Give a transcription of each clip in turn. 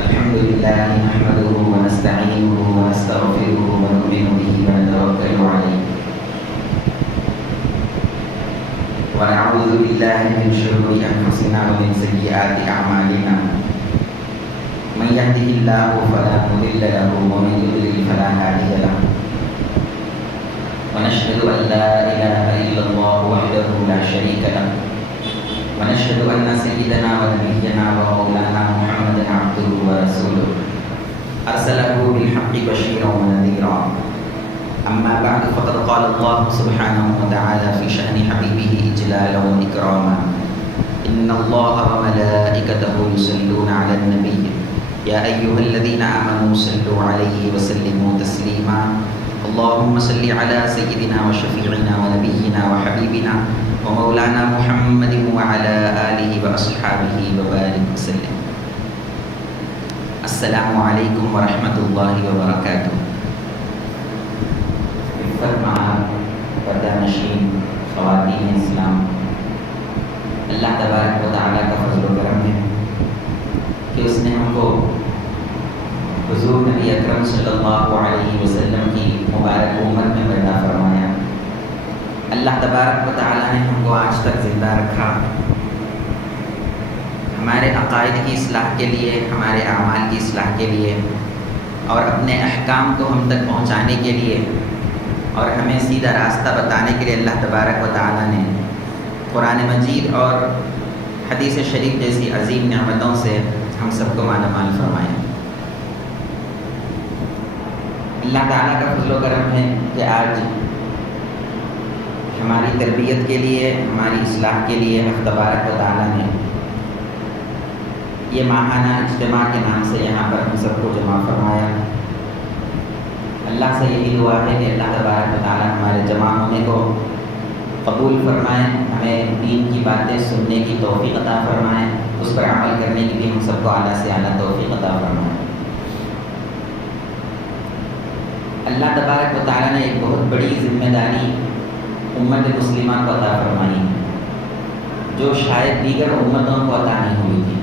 الحمد لله نحمده ونستعينه ونستغفره ونؤمن به ونتوكل عليه ونعوذ بالله من شرور أنفسنا ومن سيئات أعمالنا من يهده الله فلا مضل له ومن يضلل فلا هادي له ونشهد أن لا إله إلا الله وحده لا شريك له ونشهد أن سيدنا ونبينا ومولانا محمدا عبده ورسوله أرسله بالحق بشيرا ونذيرا أما بعد فقد قال الله سبحانه وتعالى في شأن حبيبه إجلالا وإكراما إن الله وملائكته يصلون على النبي يا أيها الذين آمنوا صلوا عليه وسلموا تسليما اللهم صل على سيدنا وشفيعنا ونبينا وحبيبنا ومولانا محمد وعلى آله وأصحابه وبارك وسلم. السلام علیکم ورحمۃ اللہ وبرکاتہ. پردہ نشین خواتین اسلام، اللہ تبارک و تعالیٰ کا فضل و کرم ہے کہ اس نے ہم کو حضور نبی اکرم صلی اللہ علیہ وسلم کی مبارک امت میں پیدا فرمایا. اللہ تبارک و تعالیٰ نے ہم کو آج تک زندہ رکھا، ہمارے عقائد کی اصلاح کے لیے، ہمارے اعمال کی اصلاح کے لیے، اور اپنے احکام کو ہم تک پہنچانے کے لیے اور ہمیں سیدھا راستہ بتانے کے لیے اللہ تبارک و تعالیٰ نے قرآن مجید اور حدیث شریف جیسی عظیم نعمتوں سے ہم سب کو مالا مال فرمایا. اللہ تعالیٰ کا فضل و کرم ہے کہ آج ہماری تربیت کے لیے، ہماری اصلاح کے لیے اللہ تبارک و تعالیٰ نے یہ ماہانہ اجتماع کے نام سے یہاں پر ہم سب کو جمع فرمایا. اللہ سے یہی دعا ہے کہ اللہ تبارک و تعالیٰ ہمارے جمع ہونے کو قبول فرمائیں، ہمیں دین کی باتیں سننے کی توفیق عطا فرمائیں، اس پر عمل کرنے کی بھی ہم سب کو اعلیٰ سے اعلیٰ توفیق عطا فرمائیں. اللہ تبارک و تعالیٰ نے ایک بہت بڑی ذمہ داری امت مسلمہ کو عطا فرمائی ہے جو شاید دیگر امتوں کو عطا نہیں ہوئی تھی.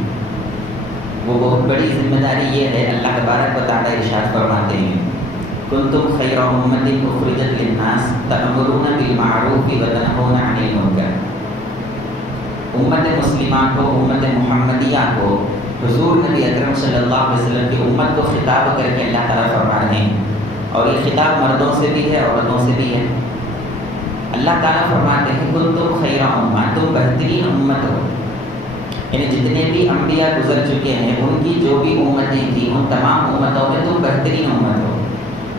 وہ بہت بڑی ذمہ داری یہ ہے، اللہ تبارک و تعالیٰ ارشاد فرماتے ہیں کنتم خیر امت اخرجت للناس تأمرون بالمعروف وتنہون عن المنکر. امت مسلمہ کو، امت محمدیہ کو حضور نبی اکرم صلی اللہ علیہ وسلم کی امت کو خطاب کر کے اللہ تعالیٰ فرما رہے ہیں، اور یہ خطاب مردوں سے بھی ہے، عورتوں سے بھی ہے. اللہ تعالیٰ فرماتے ہیں کنتم خیر امت، تم بہترین امت ہو. یعنی جتنے بھی انبیاء گزر چکے ہیں ان کی جو بھی امتیں تھیں ان تمام امتوں میں تم بہترین امت ہو.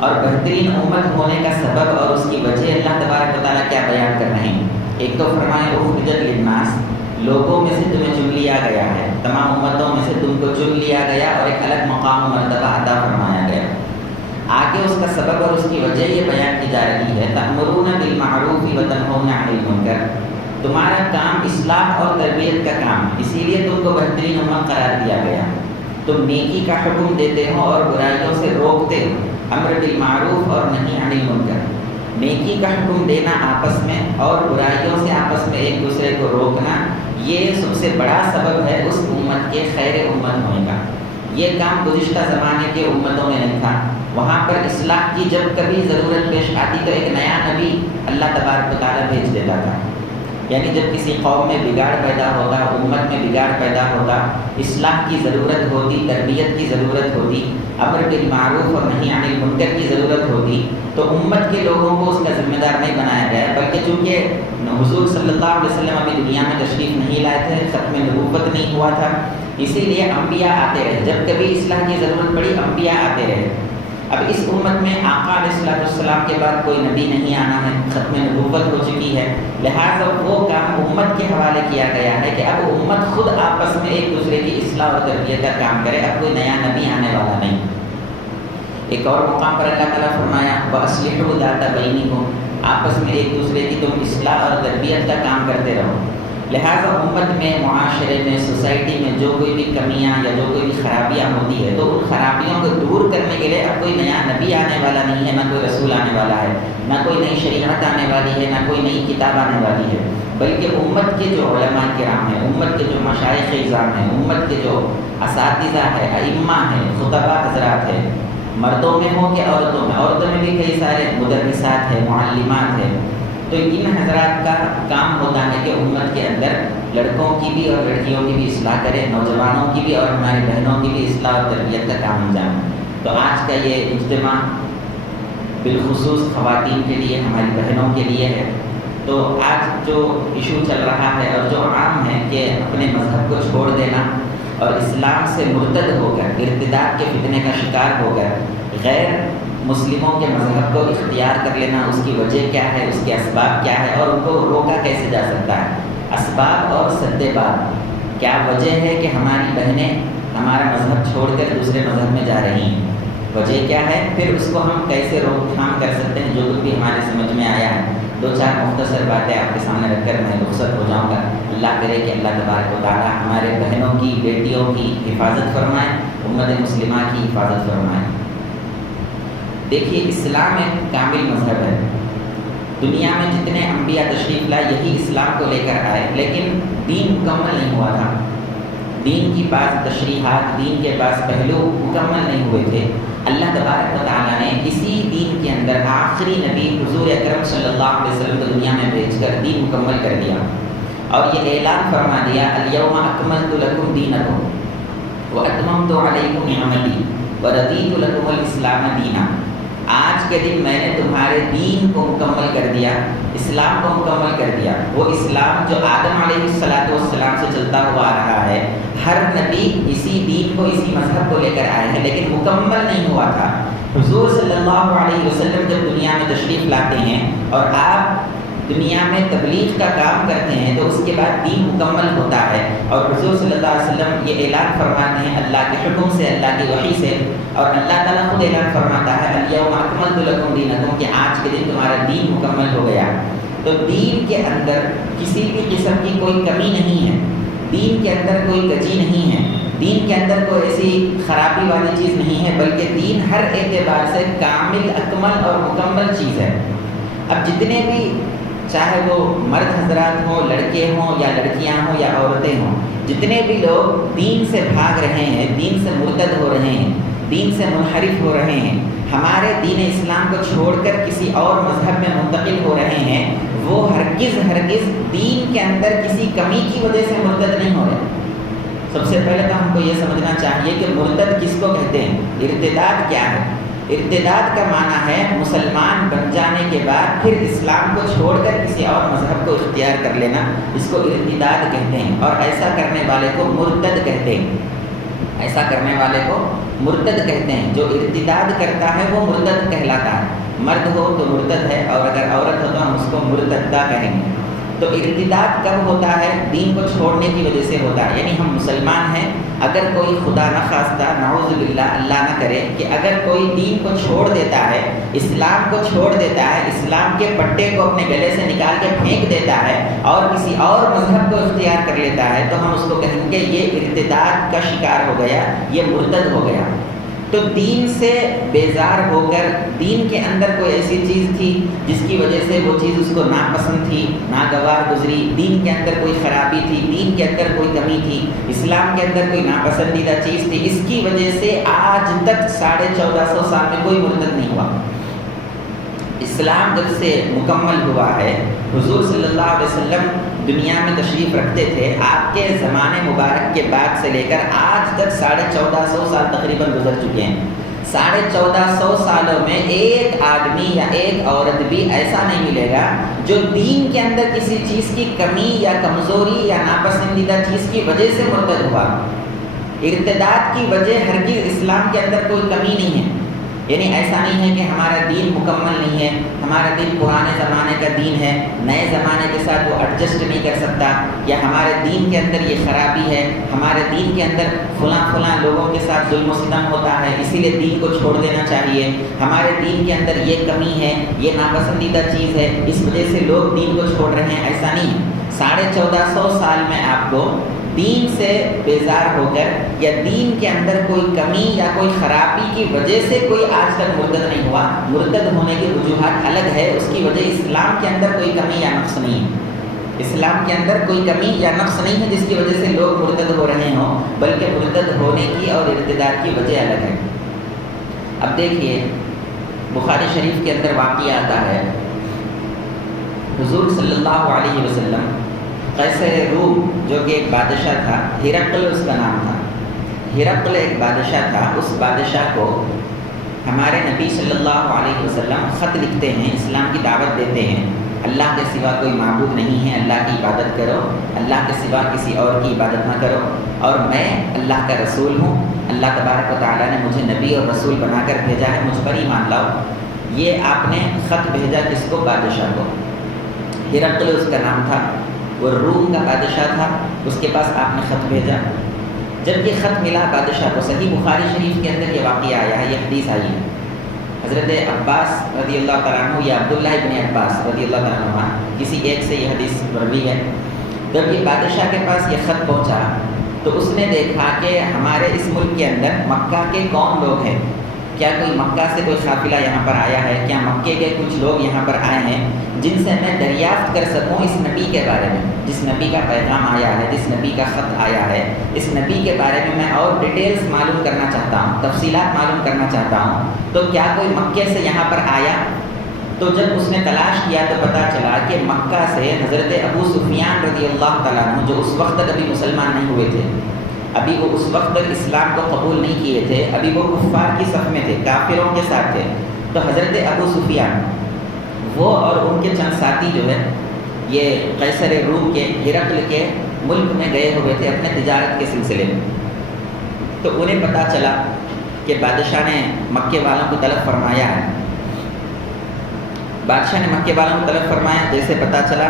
اور بہترین امت ہونے کا سبب اور اس کی وجہ اللہ تبارک و تعالیٰ کیا بیان کر رہے ہیں. ایک تو فرمائے اخرجت للناس، لوگوں میں سے تمہیں چن لیا گیا ہے، تمام امتوں میں سے تم کو چن لیا گیا اور ایک الگ مقام و مرتبہ عطا فرمایا گیا. آگے اس کا سبب اور اس کی وجہ یہ بیان کی جا رہی ہے تأمرون بالمعروف وتنہون عن المنکر. تمہارا کام اصلاح اور تربیت کا کام، اسی لیے تم کو بہترین امت قرار دیا گیا. تم نیکی کا حکم دیتے ہو اور برائیوں سے روکتے ہو، امر بالمعروف اور نہی عن المنکر. نیکی کا حکم دینا آپس میں اور برائیوں سے آپس میں ایک دوسرے کو روکنا، یہ سب سے بڑا سبب ہے اس امت کے خیر امت ہونے کا. یہ کام گزشتہ زمانے کے امتوں میں نہیں تھا. وہاں پر اصلاح کی جب کبھی ضرورت پیش آتی تو ایک نیا نبی اللہ تبارک و تعالیٰ بھیج دیتا تھا. یعنی جب کسی قوم میں بگاڑ پیدا ہوتا، امت میں بگاڑ پیدا ہوتا، اصلاح کی ضرورت ہوتی، تربیت کی ضرورت ہوتی، امر بالمعروف اور نہی عن المنکر کی ضرورت ہوتی، تو امت کے لوگوں کو اس کا ذمہ دار نہیں بنایا گیا، بلکہ چونکہ حضور صلی اللہ علیہ وسلم ابھی دنیا میں تشریف نہیں لائے تھے، ختم نبوت نہیں ہوا تھا، اسی لیے انبیاء آتے رہے. جب کبھی اصلاح کی ضرورت پڑی انبیاء آتے رہے. اب اس امت میں آقا علیہ السلام کے بعد کوئی نبی نہیں آنا ہے، ختم نبوت ہو چکی ہے، لہٰذا وہ کام امت کے حوالے کیا گیا ہے کہ اب امت خود آپس میں ایک دوسرے کی اصلاح اور تربیت کا کام کرے. اب کوئی نیا نبی آنے والا نہیں. ایک اور مقام پر اللہ تعالیٰ فرمایا وَأَصْلِحُوا ذَاتَ بَيْنِكُمْ، آپس میں ایک دوسرے کی تم اصلاح اور تربیت کا کام کرتے رہو. لہٰذا امت میں، معاشرے میں، سوسائٹی میں جو کوئی بھی کمیاں یا جو کوئی بھی خرابیاں ہوتی ہے تو ان خرابیوں کو دور کرنے کے لیے اب کوئی نیا نبی آنے والا نہیں ہے، نہ کوئی رسول آنے والا ہے، نہ کوئی نئی شریعت آنے والی ہے، نہ کوئی نئی کتاب آنے والی ہے، بلکہ امت کے جو علماء کرام ہیں، امت کے جو مشائخ اعظام ہیں، امت کے جو اساتذہ ہیں، ائمہ ہیں، خطباء حضرات ہیں، مردوں میں ہوں کہ عورتوں میں، عورتوں میں بھی کئی سارے مدرسات ہیں، معلمات ہیں، تو ان حضرات کا کام ہوتا ہے کہ امت کے اندر لڑکوں کی بھی اور لڑکیوں کی بھی اصلاح کرے، نوجوانوں کی بھی اور ہماری بہنوں کی بھی اصلاح اور تربیت کا کام انجام۔ تو آج کا یہ اجتماع بالخصوص خواتین کے لیے، ہماری بہنوں کے لیے ہے۔ تو آج جو ایشو چل رہا ہے اور جو عام ہے کہ اپنے مذہب کو چھوڑ دینا اور اسلام سے مرتد ہو کر، ارتداد کے فتنے کا شکار ہو کر غیر مسلموں کے مذہب کو اختیار کر لینا، اس کی وجہ کیا ہے، اس کے اسباب کیا ہے اور ان کو روکا کیسے جا سکتا ہے۔ اسباب اور سدباب، کیا وجہ ہے کہ ہماری بہنیں ہمارا مذہب چھوڑ کر دوسرے مذہب میں جا رہی ہیں، وجہ کیا ہے، پھر اس کو ہم کیسے روک تھام کر سکتے ہیں، جو کچھ بھی ہمارے سمجھ میں آیا ہے۔ دو چار مختصر باتیں آپ کے سامنے رکھ کر میں رخصت ہو جاؤں گا۔ اللہ کرے کہ اللہ تبارک و تعالیٰ ہمارے بہنوں کی، بیٹیوں کی حفاظت فرمائے، امت مسلمہ کی حفاظت فرمائے۔ دیکھیے، اسلام ایک کامل مذہب ہے۔ دنیا میں جتنے انبیاء تشریف لائے یہی اسلام کو لے کر آئے، لیکن دین مکمل نہیں ہوا تھا۔ دین کی بعض تشریحات، دین کے بعض پہلو مکمل نہیں ہوئے تھے۔ اللہ تبارک و تعالیٰ نے اسی دین کے اندر آخری نبی حضور اکرم صلی اللہ علیہ وسلم کو دنیا میں بھیج کر دین مکمل کر دیا اور یہ اعلان فرما دیا، الیوم اکملت لکم دینکم واتممت علیکم نعمتی ورضیت لکم الاسلام دینا۔ آج کے دن میں نے تمہارے دین کو مکمل کر دیا، اسلام کو مکمل کر دیا۔ وہ اسلام جو آدم علیہ السلام سے چلتا ہوا آ رہا ہے، ہر نبی اسی دین کو، اسی مذہب کو لے کر آئے ہیں، لیکن مکمل نہیں ہوا تھا۔ حضور صلی اللہ علیہ وسلم جب دنیا میں تشریف لاتے ہیں اور آپ دنیا میں تبلیغ کا کام کرتے ہیں تو اس کے بعد دین مکمل ہوتا ہے، اور حضور صلی اللہ علیہ وسلم یہ اعلان فرماتے ہیں اللہ کے حکم سے، اللہ کی وحی سے، اور اللہ تعالیٰ خود اعلان فرماتا ہے الیوم اکملت لکم دینکم، کہ آج کے دن تمہارا دین مکمل ہو گیا۔ تو دین کے اندر کسی بھی قسم کی کوئی کمی نہیں ہے، دین کے اندر کوئی کجی نہیں ہے، دین کے اندر کوئی ایسی خرابی والی چیز نہیں ہے، بلکہ دین ہر اعتبار سے کامل، اکمل اور مکمل چیز ہے۔ اب جتنے بھی، چاہے وہ مرد حضرات ہوں، لڑکے ہوں یا لڑکیاں ہوں یا عورتیں ہوں، جتنے بھی لوگ دین سے بھاگ رہے ہیں، دین سے مرتد ہو رہے ہیں، دین سے منحرف ہو رہے ہیں، ہمارے دین اسلام کو چھوڑ کر کسی اور مذہب میں منتقل ہو رہے ہیں، وہ ہرگز دین کے اندر کسی کمی کی وجہ سے مرتد نہیں ہو رہے۔ سب سے پہلے تو ہم کو یہ سمجھنا چاہیے کہ مرتد کس کو کہتے ہیں، ارتداد کیا ہے۔ ارتداد کا معنی ہے مسلمان بن جانے کے بعد پھر اسلام کو چھوڑ کر کسی اور مذہب کو اختیار کر لینا، اس کو ارتداد کہتے ہیں، اور ایسا کرنے والے کو مرتد کہتے ہیں۔ ایسا کرنے والے کو مرتد کہتے ہیں، جو ارتداد کرتا ہے وہ مرتد کہلاتا ہے۔ مرد ہو تو مرتد ہے، اور اگر عورت ہو تو ہم اس کو مرتدہ کہیں گے۔ تو ارتداد کب ہوتا ہے؟ دین کو چھوڑنے کی وجہ سے ہوتا ہے، یعنی ہم مسلمان ہیں، اگر کوئی خدا نہ خواستہ، نعوذ باللہ، اللہ نہ کرے کہ اگر کوئی دین کو چھوڑ دیتا ہے، اسلام کو چھوڑ دیتا ہے، اسلام کے پٹے کو اپنے گلے سے نکال کے پھینک دیتا ہے اور کسی اور مذہب کو اختیار کر لیتا ہے، تو ہم اس کو کہیں گے یہ ارتداد کا شکار ہو گیا، یہ مرتد ہو گیا۔ تو دین سے بیزار ہو کر، دین کے اندر کوئی ایسی چیز تھی جس کی وجہ سے وہ چیز اس کو ناپسند تھی، ناگوار گزری، دین کے اندر کوئی خرابی تھی، دین کے اندر کوئی کمی تھی، اسلام کے اندر کوئی ناپسندیدہ چیز تھی، اس کی وجہ سے آج تک 1450 سال میں کوئی مرتد نہیں ہوا۔ اسلام جب سے مکمل ہوا ہے، حضور صلی اللہ علیہ وسلم دنیا میں تشریف رکھتے تھے، آپ کے زمانے مبارک کے بعد سے لے کر آج تک 1450 سال تقریباً گزر چکے ہیں۔ 1450 سالوں میں ایک آدمی یا ایک عورت بھی ایسا نہیں ملے گا جو دین کے اندر کسی چیز کی کمی یا کمزوری یا ناپسندیدہ چیز کی وجہ سے مرتد ہوا۔ ارتداد کی وجہ ہرگز اسلام کے اندر کوئی کمی نہیں ہے، یعنی ایسا نہیں ہے کہ ہمارا دین مکمل نہیں ہے، ہمارا دین پرانے زمانے کا دین ہے، نئے زمانے کے ساتھ وہ ایڈجسٹ نہیں کر سکتا، یا ہمارے دین کے اندر یہ خرابی ہے، ہمارے دین کے اندر فلاں لوگوں کے ساتھ ظلم و ستم ہوتا ہے، اسی لیے دین کو چھوڑ دینا چاہیے، ہمارے دین کے اندر یہ کمی ہے، یہ ناپسندیدہ چیز ہے، اس وجہ سے لوگ دین کو چھوڑ رہے ہیں، ایسا نہیں ہے۔ 1450 سال میں آپ کو دین سے بیزار ہو کر یا دین کے اندر کوئی کمی یا کوئی خرابی کی وجہ سے کوئی آج تک مرتد نہیں ہوا۔ مرتد ہونے کی وجوہات الگ ہے، اس کی وجہ اسلام کے اندر کوئی کمی یا نقص نہیں ہے۔ اسلام کے اندر کوئی کمی یا نقص نہیں ہے جس کی وجہ سے لوگ مرتد ہو رہے ہوں، بلکہ مرتد ہونے کی اور ارتداد کی وجہ الگ ہے۔ اب دیکھیے بخاری شریف کے اندر واقعہ آتا ہے، حضور صلی اللہ علیہ وسلم قیصر روم جو کہ ایک بادشاہ تھا، ہرقل اس کا نام تھا، ہرقل ایک بادشاہ تھا، اس بادشاہ کو ہمارے نبی صلی اللہ علیہ وسلم خط لکھتے ہیں، اسلام کی دعوت دیتے ہیں، اللہ کے سوا کوئی معبود نہیں ہے، اللہ کی عبادت کرو، اللہ کے سوا کسی اور کی عبادت نہ کرو، اور میں اللہ کا رسول ہوں، اللہ تبارک و تعالیٰ نے مجھے نبی اور رسول بنا کر بھیجا ہے، مجھ پر ایمان لاؤ۔ یہ آپ نے خط بھیجا کس کو؟ بادشاہ کو۔ ہرقل اس کا نام تھا، وہ روم کا بادشاہ تھا، اس کے پاس آپ نے خط بھیجا۔ جب یہ خط ملا بادشاح کو، صحیح بخاری شریف کے اندر یہ واقعہ آیا ہے، یہ حدیث آئی ہے، حضرت عباس رضی اللہ تعالیٰ عنہ یا عبداللہ ابن عباس رضی اللہ تعالیٰ عنہ کسی ایک سے یہ حدیث مروی ہے۔ جب یہ بادشاہ کے پاس یہ خط پہنچا تو اس نے دیکھا کہ ہمارے اس ملک کے اندر مکہ کے کون لوگ ہیں، کیا کوئی مکہ سے کوئی قافلہ یہاں پر آیا ہے، کیا مکے کے کچھ لوگ یہاں پر آئے ہیں جن سے میں دریافت کر سکوں اس نبی کے بارے میں، جس نبی کا پیغام آیا ہے، جس نبی کا خط آیا ہے، اس نبی کے بارے میں اور ڈیٹیلز معلوم کرنا چاہتا ہوں، تفصیلات معلوم کرنا چاہتا ہوں، تو کیا کوئی مکے سے یہاں پر آیا؟ تو جب اس نے تلاش کیا تو پتہ چلا کہ مکہ سے حضرت ابو سفیان رضی اللہ تعالیٰ عنہ، جو اس وقت ابھی مسلمان نہیں ہوئے تھے، ابھی وہ اس وقت اسلام کو قبول نہیں کیے تھے، ابھی وہ کفار کی صف میں تھے، کافروں کے ساتھ تھے، تو حضرت ابو سفیان وہ اور ان کے چند ساتھی جو ہے یہ قیصر روم کے ہرقل کے ملک میں گئے ہوئے تھے اپنے تجارت کے سلسلے میں۔ تو انہیں پتہ چلا کہ بادشاہ نے مکے والوں کو طلب فرمایا ہے، بادشاہ نے مکے والوں کو طلب فرمایا۔ جیسے پتہ چلا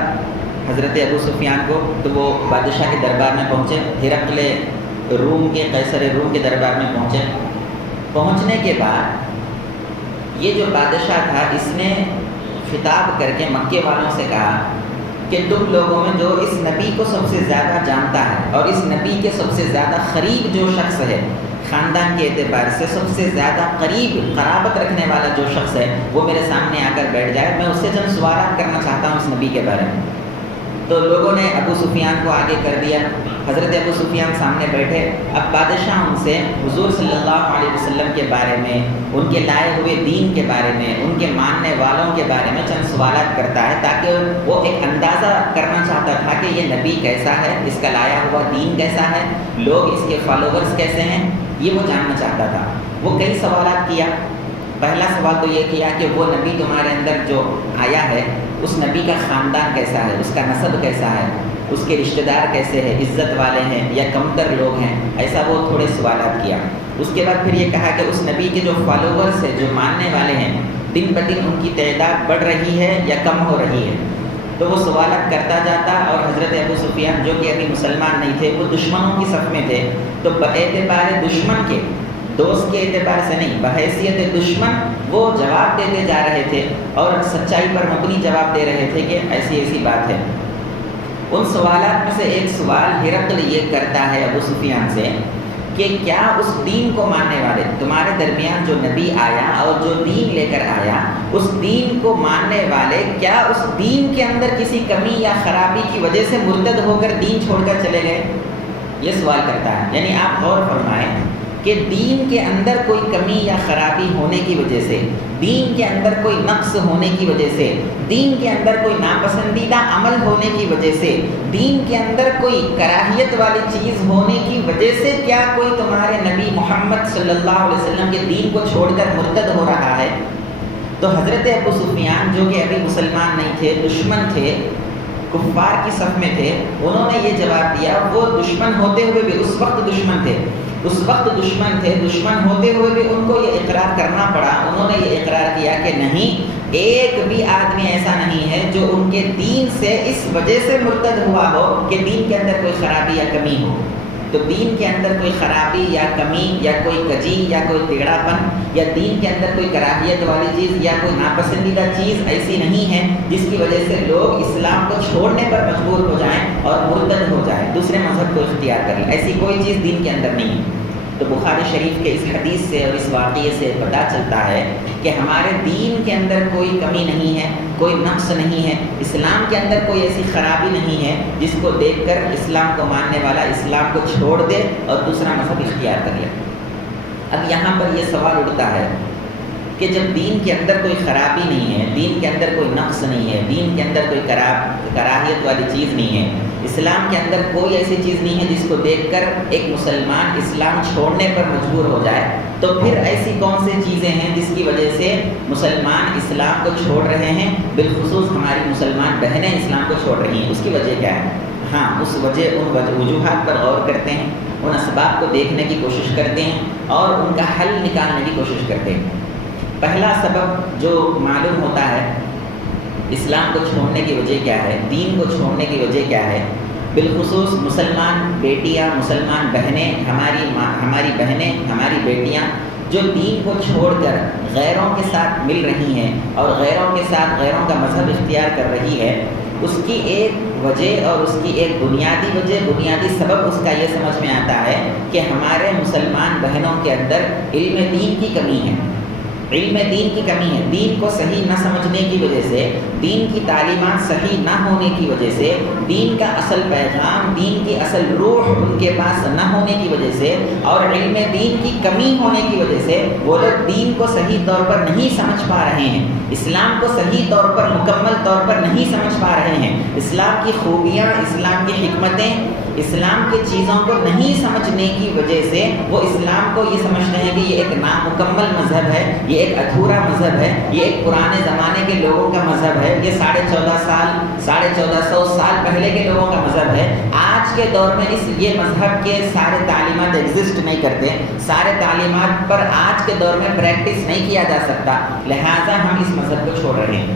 حضرت ابو سفیان کو تو وہ بادشاہ کے دربار میں پہنچے، ہرقل روم کے قیصر روم کے دربار میں پہنچے۔ پہنچنے کے بعد یہ جو بادشاہ تھا اس نے خطاب کر کے مکے والوں سے کہا کہ تم لوگوں میں جو اس نبی کو سب سے زیادہ جانتا ہے اور اس نبی کے سب سے زیادہ قریب جو شخص ہے، خاندان کے اعتبار سے سب سے زیادہ قریب قرابت رکھنے والا جو شخص ہے وہ میرے سامنے آ کر بیٹھ جائے، میں اس سے چند سوالات کرنا چاہتا ہوں اس نبی کے بارے میں۔ تو لوگوں نے ابو سفیان کو آگے کر دیا، حضرت ابو سفیان سامنے بیٹھے۔ اب بادشاہ ان سے حضور صلی اللہ علیہ وسلم کے بارے میں، ان کے لائے ہوئے دین کے بارے میں، ان کے ماننے والوں کے بارے میں چند سوالات کرتا ہے تاکہ وہ ایک اندازہ کرنا چاہتا تھا کہ یہ نبی کیسا ہے، اس کا لایا ہوا دین کیسا ہے، لوگ اس کے فالوورز کیسے ہیں، یہ وہ جاننا چاہتا تھا۔ وہ کئی سوالات کیا۔ پہلا سوال تو یہ کیا کہ وہ نبی تمہارے اندر جو آیا ہے اس نبی کا خاندان کیسا ہے، اس کا نسب کیسا ہے، اس کے رشتہ دار کیسے ہیں، عزت والے ہیں یا کمتر لوگ ہیں، ایسا وہ تھوڑے سوالات کیا۔ اس کے بعد پھر یہ کہا کہ اس نبی کے جو فالوورز ہیں، جو ماننے والے ہیں، دن بدن ان کی تعداد بڑھ رہی ہے یا کم ہو رہی ہے۔ تو وہ سوالات کرتا جاتا اور حضرت ابو سفیان جو کہ ابھی مسلمان نہیں تھے، وہ دشمنوں کی صف میں تھے، تو باعتبار دشمن کے، دوست کے اعتبار سے نہیں، بحیثیت دشمن وہ جواب دیتے جا رہے تھے اور سچائی پر مبنی جواب دے رہے تھے کہ ایسی ایسی بات ہے۔ ان سوالات میں سے ایک سوال ہرقل یہ کرتا ہے ابو سفیان سے کہ کیا اس دین کو ماننے والے، تمہارے درمیان جو نبی آیا اور جو دین لے کر آیا، اس دین کو ماننے والے کیا اس دین کے اندر کسی کمی یا خرابی کی وجہ سے مرتد ہو کر دین چھوڑ کر چلے گئے؟ یہ سوال کرتا ہے۔ یعنی آپ غور فرمائیں کہ دین کے اندر کوئی کمی یا خرابی ہونے کی وجہ سے، دین کے اندر کوئی نقص ہونے کی وجہ سے، دین کے اندر کوئی ناپسندیدہ عمل ہونے کی وجہ سے، دین کے اندر کوئی کراہیت والی چیز ہونے کی وجہ سے کیا کوئی تمہارے نبی محمد صلی اللہ علیہ وسلم کے دین کو چھوڑ کر مرتد ہو رہا ہے؟ تو حضرت ابو سفیان جو کہ ابھی مسلمان نہیں تھے، دشمن تھے، کفار کی صف میں تھے، انہوں نے یہ جواب دیا، وہ دشمن ہوتے ہوئے بھی اس وقت دشمن تھے، اس وقت دشمن تھے، دشمن ہوتے ہوئے بھی ان کو یہ اقرار کرنا پڑا، انہوں نے یہ اقرار کیا کہ نہیں، ایک بھی آدمی ایسا نہیں ہے جو ان کے دین سے اس وجہ سے مرتد ہوا ہو کہ دین کے اندر کوئی خرابی یا کمی ہو۔ تو دین کے اندر کوئی خرابی یا کمی یا کوئی کجی یا کوئی ٹیڑھا پن یا دین کے اندر کوئی کراہیت والی چیز یا کوئی ناپسندیدہ چیز ایسی نہیں ہے جس کی وجہ سے لوگ اسلام کو چھوڑنے پر مجبور ہو جائیں اور مرتد ہو جائیں، دوسرے مذہب کو اختیار کریں، ایسی کوئی چیز دین کے اندر نہیں ہے۔ تو بخاری شریف کے اس حدیث سے اور اس واقعے سے پتہ چلتا ہے کہ ہمارے دین کے اندر کوئی کمی نہیں ہے، کوئی نقص نہیں ہے، اسلام کے اندر کوئی ایسی خرابی نہیں ہے جس کو دیکھ کر اسلام کو ماننے والا اسلام کو چھوڑ دے اور دوسرا مذہب اختیار کر لے۔ اب یہاں پر یہ سوال اٹھتا ہے کہ جب دین کے اندر کوئی خرابی نہیں ہے، دین کے اندر کوئی نقص نہیں ہے، دین کے اندر کوئی کراہیت والی چیز نہیں ہے، اسلام کے اندر کوئی ایسی چیز نہیں ہے جس کو دیکھ کر ایک مسلمان اسلام چھوڑنے پر مجبور ہو جائے، تو پھر ایسی کون سی چیزیں ہیں جس کی وجہ سے مسلمان اسلام کو چھوڑ رہے ہیں، بالخصوص ہماری مسلمان بہنیں اسلام کو چھوڑ رہی ہیں، اس کی وجہ کیا ہے؟ ہاں، اس وجہ ان وجوہات پر غور کرتے ہیں، ان اسباب کو دیکھنے کی کوشش کرتے ہیں اور ان کا حل نکالنے کی کوشش کرتے ہیں۔ پہلا سبب جو معلوم ہوتا ہے اسلام کو چھوڑنے کی وجہ کیا ہے، دین کو چھوڑنے کی وجہ کیا ہے، بالخصوص مسلمان بیٹیاں، مسلمان بہنیں، ہماری بہنیں، ہماری بیٹیاں جو دین کو چھوڑ کر غیروں کے ساتھ مل رہی ہیں اور غیروں کے ساتھ غیروں کا مذہب اختیار کر رہی ہے، اس کی ایک وجہ اور اس کی ایک بنیادی سبب اس کا یہ سمجھ میں آتا ہے کہ ہمارے مسلمان بہنوں کے اندر علم دین کی کمی ہے، علم دین کی کمی ہے، دین کو صحیح نہ سمجھنے کی وجہ سے، دین کی تعلیمات صحیح نہ ہونے کی وجہ سے، دین کا اصل پیغام، دین کی اصل روح ان کے پاس نہ ہونے کی وجہ سے اور علم دین کی کمی ہونے کی وجہ سے وہ لوگ دین کو صحیح طور پر نہیں سمجھ پا رہے ہیں، اسلام کو صحیح طور پر مکمل طور پر نہیں سمجھ پا رہے ہیں، اسلام کی خوبیاں، اسلام کی حکمتیں، اسلام کی چیزوں کو نہیں سمجھنے کی وجہ سے وہ اسلام کو یہ سمجھتے ہیں کہ یہ ایک نامکمل مذہب ہے، یہ ایک ادھورا مذہب ہے، یہ ایک پرانے زمانے کے لوگوں کا مذہب ہے، یہ 1450 سال پہلے کے لوگوں کا مذہب ہے۔ آج کے دور میں یہ مذہب کے سارے تعلیمات ایگزسٹ نہیں کرتے، سارے تعلیمات پر آج کے دور میں پریکٹس نہیں کیا جا سکتا، لہٰذا ہم اس مذہب کو چھوڑ رہے ہیں۔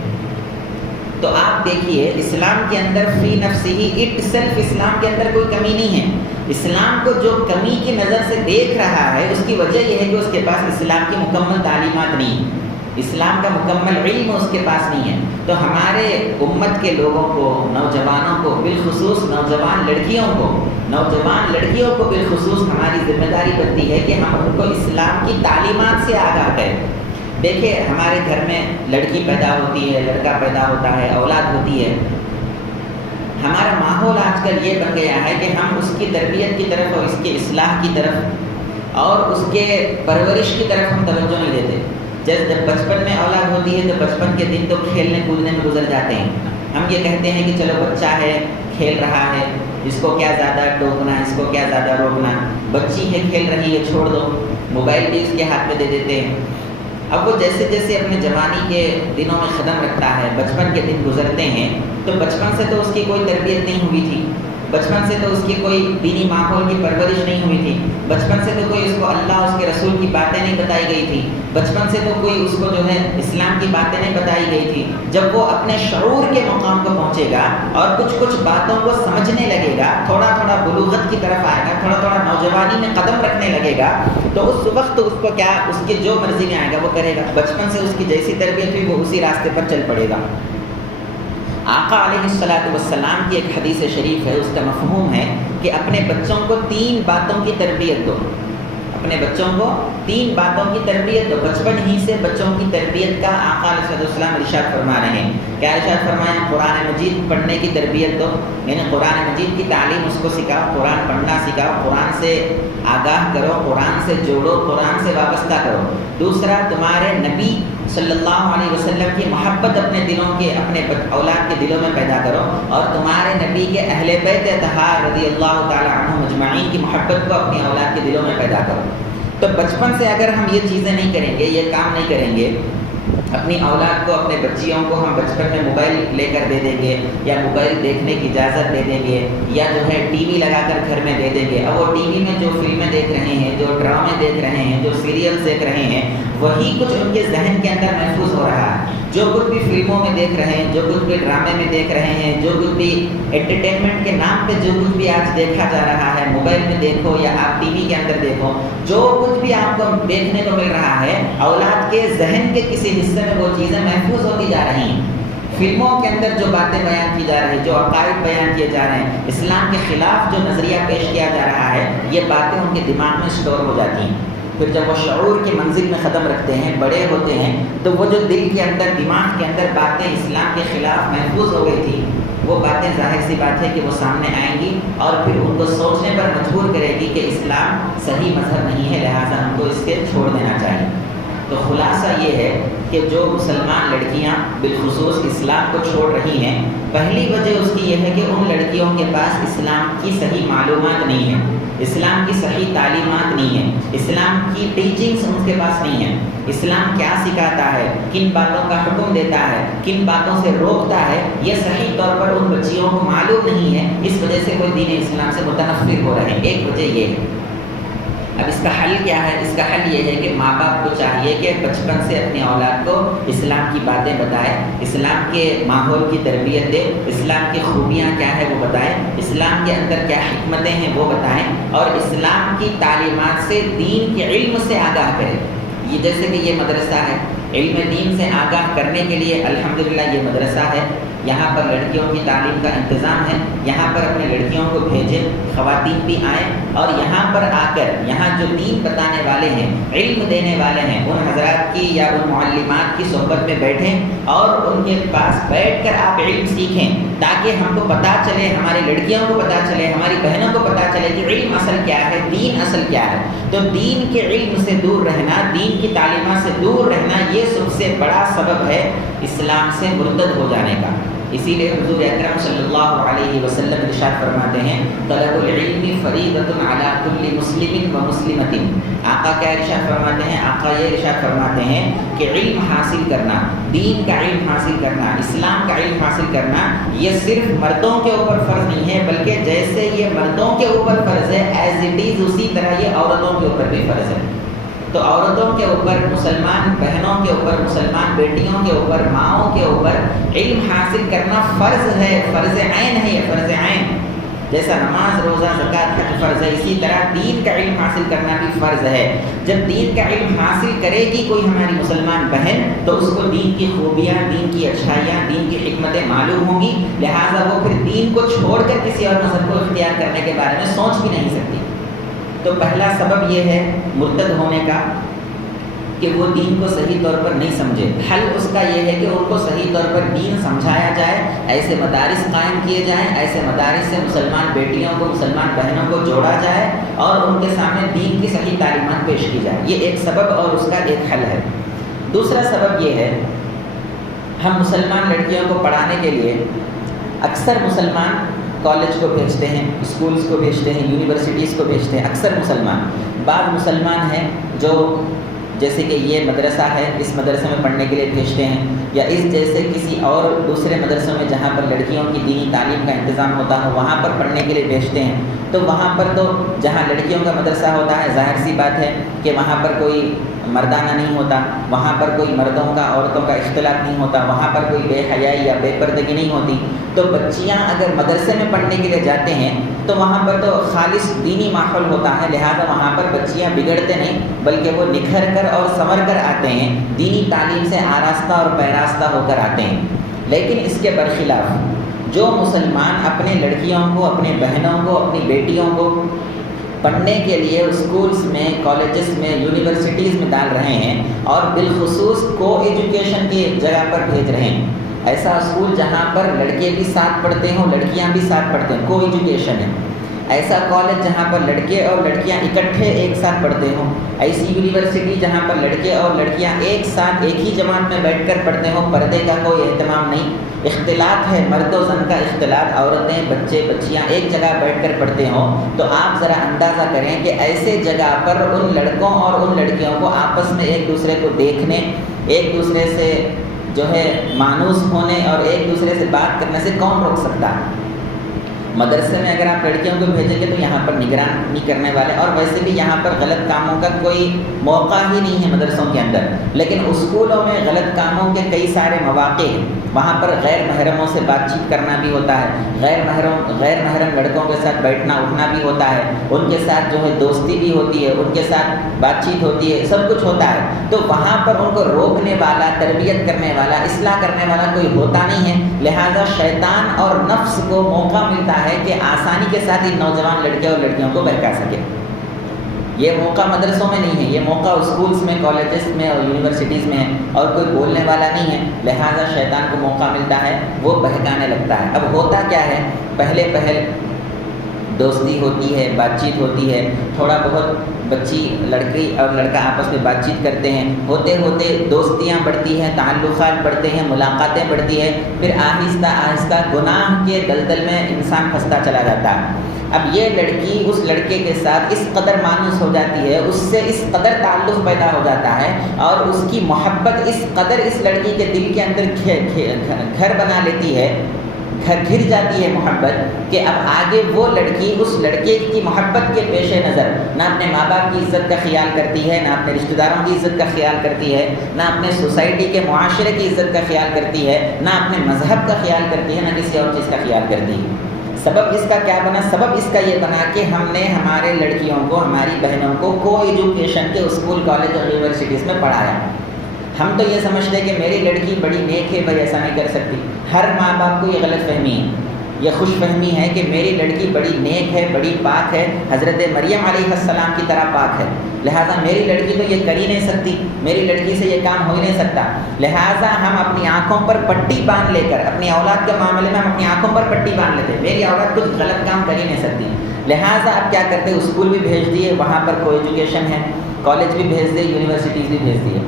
تو آپ دیکھیے اسلام کے اندر فی نفسہ اٹ سیلف اسلام کے اندر کوئی کمی نہیں ہے، اسلام کو جو کمی کی نظر سے دیکھ رہا ہے اس کی وجہ یہ ہے کہ اس کے پاس اسلام کی مکمل تعلیمات نہیں ہے، اسلام کا مکمل علم اس کے پاس نہیں ہے۔ تو ہمارے امت کے لوگوں کو، نوجوانوں کو، بالخصوص نوجوان لڑکیوں کو بالخصوص ہماری ذمہ داری بنتی ہے کہ ہم ان کو اسلام کی تعلیمات سے آگاہ کریں۔ دیکھیں ہمارے گھر میں لڑکی پیدا ہوتی ہے، لڑکا پیدا ہوتا ہے، اولاد ہوتی ہے، ہمارا ماحول آج کل یہ بن گیا ہے کہ ہم اس کی تربیت کی طرف اور اس کی اصلاح کی طرف اور اس کے پرورش کی طرف ہم توجہ نہیں دیتے۔ جب بچپن میں اولاد ہوتی ہے تو بچپن کے دن تو کھیلنے کودنے میں گزر جاتے ہیں، ہم یہ کہتے ہیں کہ چلو بچہ ہے، کھیل رہا ہے، اس کو کیا زیادہ ٹوکنا، اس کو کیا زیادہ روکنا، بچی ہے کھیل رہی ہے چھوڑ دو، موبائل بھی اس کے ہاتھ میں دے دیتے ہیں۔ اب وہ جیسے جیسے اپنے جوانی کے دنوں میں قدم رکھتا ہے، بچپن کے دن گزرتے ہیں، تو بچپن سے تو اس کی کوئی تربیت نہیں ہوئی تھی، بچپن سے تو اس کی کوئی دینی ماحول کی پرورش نہیں ہوئی تھی، بچپن سے تو کوئی اس کو اللہ اس کے رسول کی باتیں نہیں بتائی گئی تھی، بچپن سے تو کوئی اس کو جو ہے اسلام کی باتیں نہیں بتائی گئی تھی۔ جب وہ اپنے شعور کے مقام کو پہنچے گا اور کچھ باتوں کو سمجھنے لگے گا، تھوڑا بلوغت کی طرف آئے گا، تھوڑا نوجوانی میں قدم رکھنے لگے گا، تو اس وقت اس کو کیا، اس کی جو مرضی میں آئے گا وہ کرے گا، بچپن سے اس کی جیسی تربیت ہوئی وہ اسی راستے پر چل پڑے گا۔ آقا علیہ الصلوۃ والسلام کی ایک حدیث شریف ہے، اس کا مفہوم ہے کہ اپنے بچوں کو 3 باتوں کی تربیت دو، اپنے بچوں کو 3 باتوں کی تربیت دو، بچپن ہی سے بچوں کی تربیت کا آقا علیہ الصلوۃ والسلام ارشاد فرما رہے ہیں۔ کیا ارشاد فرمایا؟ قرآن مجید پڑھنے کی تربیت دو، یعنی قرآن مجید کی تعلیم اس کو سکھاؤ، قرآن پڑھنا سکھاؤ، قرآن سے آگاہ کرو، قرآن سے جوڑو، قرآن سے وابستہ کرو۔ دوسرا، تمہارے نبی صلی اللہ علیہ وسلم کی محبت اپنے دلوں کے، اپنے اولاد کے دلوں میں پیدا کرو، اور تمہارے نبی کے اہل بیت اطہار رضی اللہ تعالی عنہم اجمعین کی محبت کو اپنی اولاد کے دلوں میں پیدا کرو۔ تو بچپن سے اگر ہم یہ چیزیں نہیں کریں گے، یہ کام نہیں کریں گے، اپنی اولاد کو، اپنے بچیوں کو ہم بچپن میں موبائل لے کر دے دیں گے یا موبائل دیکھنے کی اجازت دے دیں گے یا جو ہے ٹی وی لگا کر گھر میں دے دیں گے، اب وہ ٹی وی میں جو فلمیں دیکھ رہے ہیں، جو ڈرامے دیکھ رہے ہیں، جو سیریلز دیکھ رہے ہیں، وہی کچھ ان کے ذہن کے اندر محفوظ ہو رہا ہے۔ جو کچھ بھی فلموں میں دیکھ رہے ہیں، جو کچھ بھی ڈرامے میں دیکھ رہے ہیں، جو کچھ بھی انٹرٹینمنٹ کے نام پہ جو کچھ بھی آج دیکھا جا رہا ہے، موبائل میں دیکھو یا آپ ٹی وی کے اندر دیکھو، جو کچھ بھی آپ کو دیکھنے کو مل رہا ہے، اولاد کے ذہن کے کسی حصے میں وہ چیزیں محفوظ ہوتی جا رہی ہیں۔ فلموں کے اندر جو باتیں بیان کی جا رہی ہیں، جو عقائد بیان کیے جا رہے ہیں، اسلام کے خلاف جو نظریہ پیش کیا جا رہا ہے، یہ باتیں ان کے دماغ میں اسٹور ہو جاتی ہیں۔ پھر جب وہ شعور کی منزل میں قدم رکھتے ہیں، بڑے ہوتے ہیں، تو وہ جو دل کے اندر، دماغ کے اندر باتیں اسلام کے خلاف محفوظ ہو گئی تھی، وہ باتیں ظاہر سی بات ہے کہ وہ سامنے آئیں گی اور پھر ان کو سوچنے پر مجبور کرے گی کہ اسلام صحیح مذہب نہیں ہے، لہٰذا ہم کو اس کے چھوڑ دینا چاہیے۔ تو خلاصہ یہ ہے کہ جو مسلمان لڑکیاں بالخصوص اسلام کو چھوڑ رہی ہیں، پہلی وجہ اس کی یہ ہے کہ ان لڑکیوں کے پاس اسلام کی صحیح معلومات نہیں ہے، اسلام کی صحیح تعلیمات نہیں ہیں، اسلام کی ٹیچنگز ان کے پاس نہیں ہیں۔ اسلام کیا سکھاتا ہے، کن باتوں کا حکم دیتا ہے، کن باتوں سے روکتا ہے، یہ صحیح طور پر ان بچیوں کو معلوم نہیں ہے۔ اس وجہ سے وہ دین اسلام سے متنفر ہو رہے ہیں۔ ایک وجہ یہ ہے۔ اب اس کا حل کیا ہے؟ اس کا حل یہ ہے کہ ماں باپ کو چاہیے کہ بچپن سے اپنی اولاد کو اسلام کی باتیں بتائے، اسلام کے ماحول کی تربیت دے، اسلام کی خوبیاں کیا ہے وہ بتائیں، اسلام کے اندر کیا حکمتیں ہیں وہ بتائیں، اور اسلام کی تعلیمات سے، دین کے علم سے آگاہ کریں۔ یہ جیسے کہ یہ مدرسہ ہے، علم دین سے آگاہ کرنے کے لیے الحمدللہ یہ مدرسہ ہے، یہاں پر لڑکیوں کی تعلیم کا انتظام ہے، یہاں پر اپنے لڑکیوں کو بھیجیں، خواتین بھی آئیں اور یہاں پر آ کر یہاں جو دین بتانے والے ہیں، علم دینے والے ہیں، ان حضرات کی یا ان معلمات کی صحبت میں بیٹھیں اور ان کے پاس بیٹھ کر آپ علم سیکھیں، تاکہ ہم کو پتہ چلے، ہماری لڑکیوں کو پتہ چلے، ہماری بہنوں کو پتہ چلے کہ علم اصل کیا ہے، دین اصل کیا ہے۔ تو دین کے علم سے دور رہنا، دین کی تعلیمات سے دور رہنا، یہ سب سے بڑا سبب ہے اسلام سے مرتد ہو جانے کا۔ اسی لیے حضور اکرم صلی اللہ علیہ وسلم ارشاد فرماتے ہیں، طلب العلم فریضۃ علی کل مسلم و مسلمۃ۔ آقا کیا ارشاد فرماتے ہیں؟ آقا یہ ارشاد فرماتے ہیں کہ علم حاصل کرنا، دین کا علم حاصل کرنا، اسلام کا علم حاصل کرنا، یہ صرف مردوں کے اوپر فرض نہیں ہے، بلکہ جیسے یہ مردوں کے اوپر فرض ہے، ایز اٹ از اسی طرح یہ عورتوں کے اوپر بھی فرض ہے۔ تو عورتوں کے اوپر، مسلمان بہنوں کے اوپر، مسلمان بیٹیوں کے اوپر، ماؤں کے اوپر علم حاصل کرنا فرض ہے، فرض عین ہے، یہ فرض عین۔ جیسا نماز، روزہ، زکوٰۃ حج فرض ہے، اسی طرح دین کا علم حاصل کرنا بھی فرض ہے۔ جب دین کا علم حاصل کرے گی کوئی ہماری مسلمان بہن، تو اس کو دین کی خوبیاں، دین کی اچھائیاں، دین کی حکمتیں معلوم ہوں گی، لہٰذا وہ پھر دین کو چھوڑ کر کسی اور مذہب کو اختیار کرنے کے بارے میں سوچ بھی نہیں سکتی۔ تو پہلا سبب یہ ہے مرتد ہونے کا کہ وہ دین کو صحیح طور پر نہیں سمجھے۔ حل اس کا یہ ہے کہ ان کو صحیح طور پر دین سمجھایا جائے، ایسے مدارس قائم کیے جائیں، ایسے مدارس سے مسلمان بیٹیوں کو، مسلمان بہنوں کو جوڑا جائے اور ان کے سامنے دین کی صحیح تعلیمات پیش کی جائے۔ یہ ایک سبب اور اس کا ایک حل ہے۔ دوسرا سبب یہ ہے، ہم مسلمان لڑکیوں کو پڑھانے کے لیے اکثر مسلمان کالج کو بھیجتے ہیں، اسکولز کو بھیجتے ہیں، یونیورسٹیز کو بھیجتے ہیں، اکثر مسلمان۔ بعض مسلمان ہیں جو جیسے کہ یہ مدرسہ ہے، اس مدرسے میں پڑھنے کے لیے بھیجتے ہیں، یا اس جیسے کسی اور دوسرے مدرسوں میں جہاں پر لڑکیوں کی دینی تعلیم کا انتظام ہوتا ہے وہاں پر پڑھنے کے لیے بھیجتے ہیں۔ تو وہاں پر تو جہاں لڑکیوں کا مدرسہ ہوتا ہے، ظاہر سی بات ہے کہ وہاں پر کوئی مردانہ نہیں ہوتا، وہاں پر کوئی مردوں کا عورتوں کا اختلاط نہیں ہوتا، وہاں پر کوئی بے حیائی یا بے پردگی نہیں ہوتی۔ تو بچیاں اگر مدرسے میں پڑھنے کے لیے جاتے ہیں تو وہاں پر تو خالص دینی ماحول ہوتا ہے، لہذا وہاں پر بچیاں بگڑتے نہیں بلکہ وہ نکھر کر اور سنور کر آتے ہیں، دینی تعلیم سے آراستہ اور پیراستہ ہو کر آتے ہیں۔ لیکن اس کے برخلاف جو مسلمان اپنے لڑکیوں کو، اپنے بہنوں کو، اپنی بیٹیوں کو پڑھنے کے لیے اسکولز میں، کالجز میں، یونیورسٹیز میں ڈال رہے ہیں اور بالخصوص کو ایجوکیشن کی جگہ پر بھیج رہے ہیں، ایسا اسکول جہاں پر لڑکے بھی ساتھ پڑھتے ہوں، لڑکیاں بھی ساتھ پڑھتے ہیں، کو ایجوکیشن ہے، ایسا کالج جہاں پر لڑکے اور لڑکیاں اکٹھے ایک ساتھ پڑھتے ہوں، ایسی یونیورسٹی جہاں پر لڑکے اور لڑکیاں ایک ساتھ ایک ہی جماعت میں بیٹھ کر پڑھتے ہوں، پردے کا کوئی اہتمام نہیں، اختلاط ہے، مرد و زن کا اختلاط، عورتیں، بچے، بچیاں ایک جگہ بیٹھ کر پڑھتے ہوں، تو آپ ذرا اندازہ کریں کہ ایسے جگہ پر ان لڑکوں اور ان لڑکیوں کو آپس میں ایک دوسرے کو دیکھنے، ایک دوسرے سے جو ہے مانوس ہونے اور ایک دوسرے سے بات کرنے سے کون روک سکتا ہے؟ مدرسے میں اگر آپ لڑکیوں کو بھیجیں گے تو یہاں پر نگرانی کرنے والے، اور ویسے بھی یہاں پر غلط کاموں کا کوئی موقع ہی نہیں ہے مدرسوں کے اندر، لیکن اسکولوں میں غلط کاموں کے کئی سارے مواقع ہیں۔ وہاں پر غیر محرموں سے بات چیت کرنا بھی ہوتا ہے، غیر محرم لڑکوں کے ساتھ بیٹھنا اٹھنا بھی ہوتا ہے، ان کے ساتھ جو ہے دوستی بھی ہوتی ہے، ان کے ساتھ بات چیت ہوتی ہے، سب کچھ ہوتا ہے۔ تو وہاں پر ان کو روکنے والا، تربیت کرنے والا، اصلاح کرنے والا کوئی ہوتا نہیں ہے، لہذا شیطان اور نفس کو موقع ملتا ہے کہ آسانی کے ساتھ ان نوجوان لڑکے اور لڑکیوں کو بہکا سکے۔ یہ موقع مدرسوں میں نہیں ہے، یہ موقع اسکولز میں، کالجز میں اور یونیورسٹیز میں ہے، اور کوئی بولنے والا نہیں ہے، لہٰذا شیطان کو موقع ملتا ہے، وہ بہکانے لگتا ہے۔ اب ہوتا کیا ہے، پہلے دوستی ہوتی ہے، بات چیت ہوتی ہے، تھوڑا بہت بچی لڑکی اور لڑکا آپس میں بات چیت کرتے ہیں، ہوتے ہوتے دوستیاں بڑھتی ہیں، تعلقات بڑھتے ہیں، ملاقاتیں بڑھتی ہیں، پھر آہستہ آہستہ گناہ کے دلدل میں انسان پھنستا چلا جاتا ہے۔ اب یہ لڑکی اس لڑکے کے ساتھ اس قدر مانوس ہو جاتی ہے، اس سے اس قدر تعلق پیدا ہو جاتا ہے، اور اس کی محبت اس قدر اس لڑکی کے دل کے اندر گھر بنا لیتی ہے، گھر جاتی ہے محبت، کہ اب آگے وہ لڑکی اس لڑکے کی محبت کے پیش نظر نہ اپنے ماں باپ کی عزت کا خیال کرتی ہے، نہ اپنے رشتہ داروں کی عزت کا خیال کرتی ہے، نہ اپنے سوسائٹی کے معاشرے کی عزت کا خیال کرتی ہے، نہ اپنے مذہب کا خیال کرتی ہے، نہ کسی اور چیز کا خیال کرتی ہے۔ سبب اس کا کیا بنا؟ سبب اس کا یہ بنا کہ ہم نے ہمارے لڑکیوں کو، ہماری بہنوں کو ایجوکیشن کے اسکول، کالج اور یونیورسٹیز میں پڑھایا۔ ہم تو یہ سمجھتے کہ میری لڑکی بڑی نیک ہے، بھائی ایسا نہیں کر سکتی۔ ہر ماں باپ کو یہ غلط فہمی ہے، یہ خوش فہمی ہے کہ میری لڑکی بڑی نیک ہے، بڑی پاک ہے، حضرت مریم علیہ السلام کی طرح پاک ہے، لہٰذا میری لڑکی تو یہ کر ہی نہیں سکتی، میری لڑکی سے یہ کام ہو ہی نہیں سکتا۔ لہٰذا ہم اپنی آنکھوں پر پٹی باندھ لے کر، اپنی اولاد کے معاملے میں ہم اپنی آنکھوں پر پٹی باندھ لیتے ہیں، میری اولاد کچھ غلط کام کر ہی نہیں سکتی۔ لہٰذا اب کیا کرتے، اسکول بھی بھیج دیے، وہاں پر کو ایجوکیشن ہے، کالج بھی بھیج دیے، یونیورسٹیز بھی بھیج دیے۔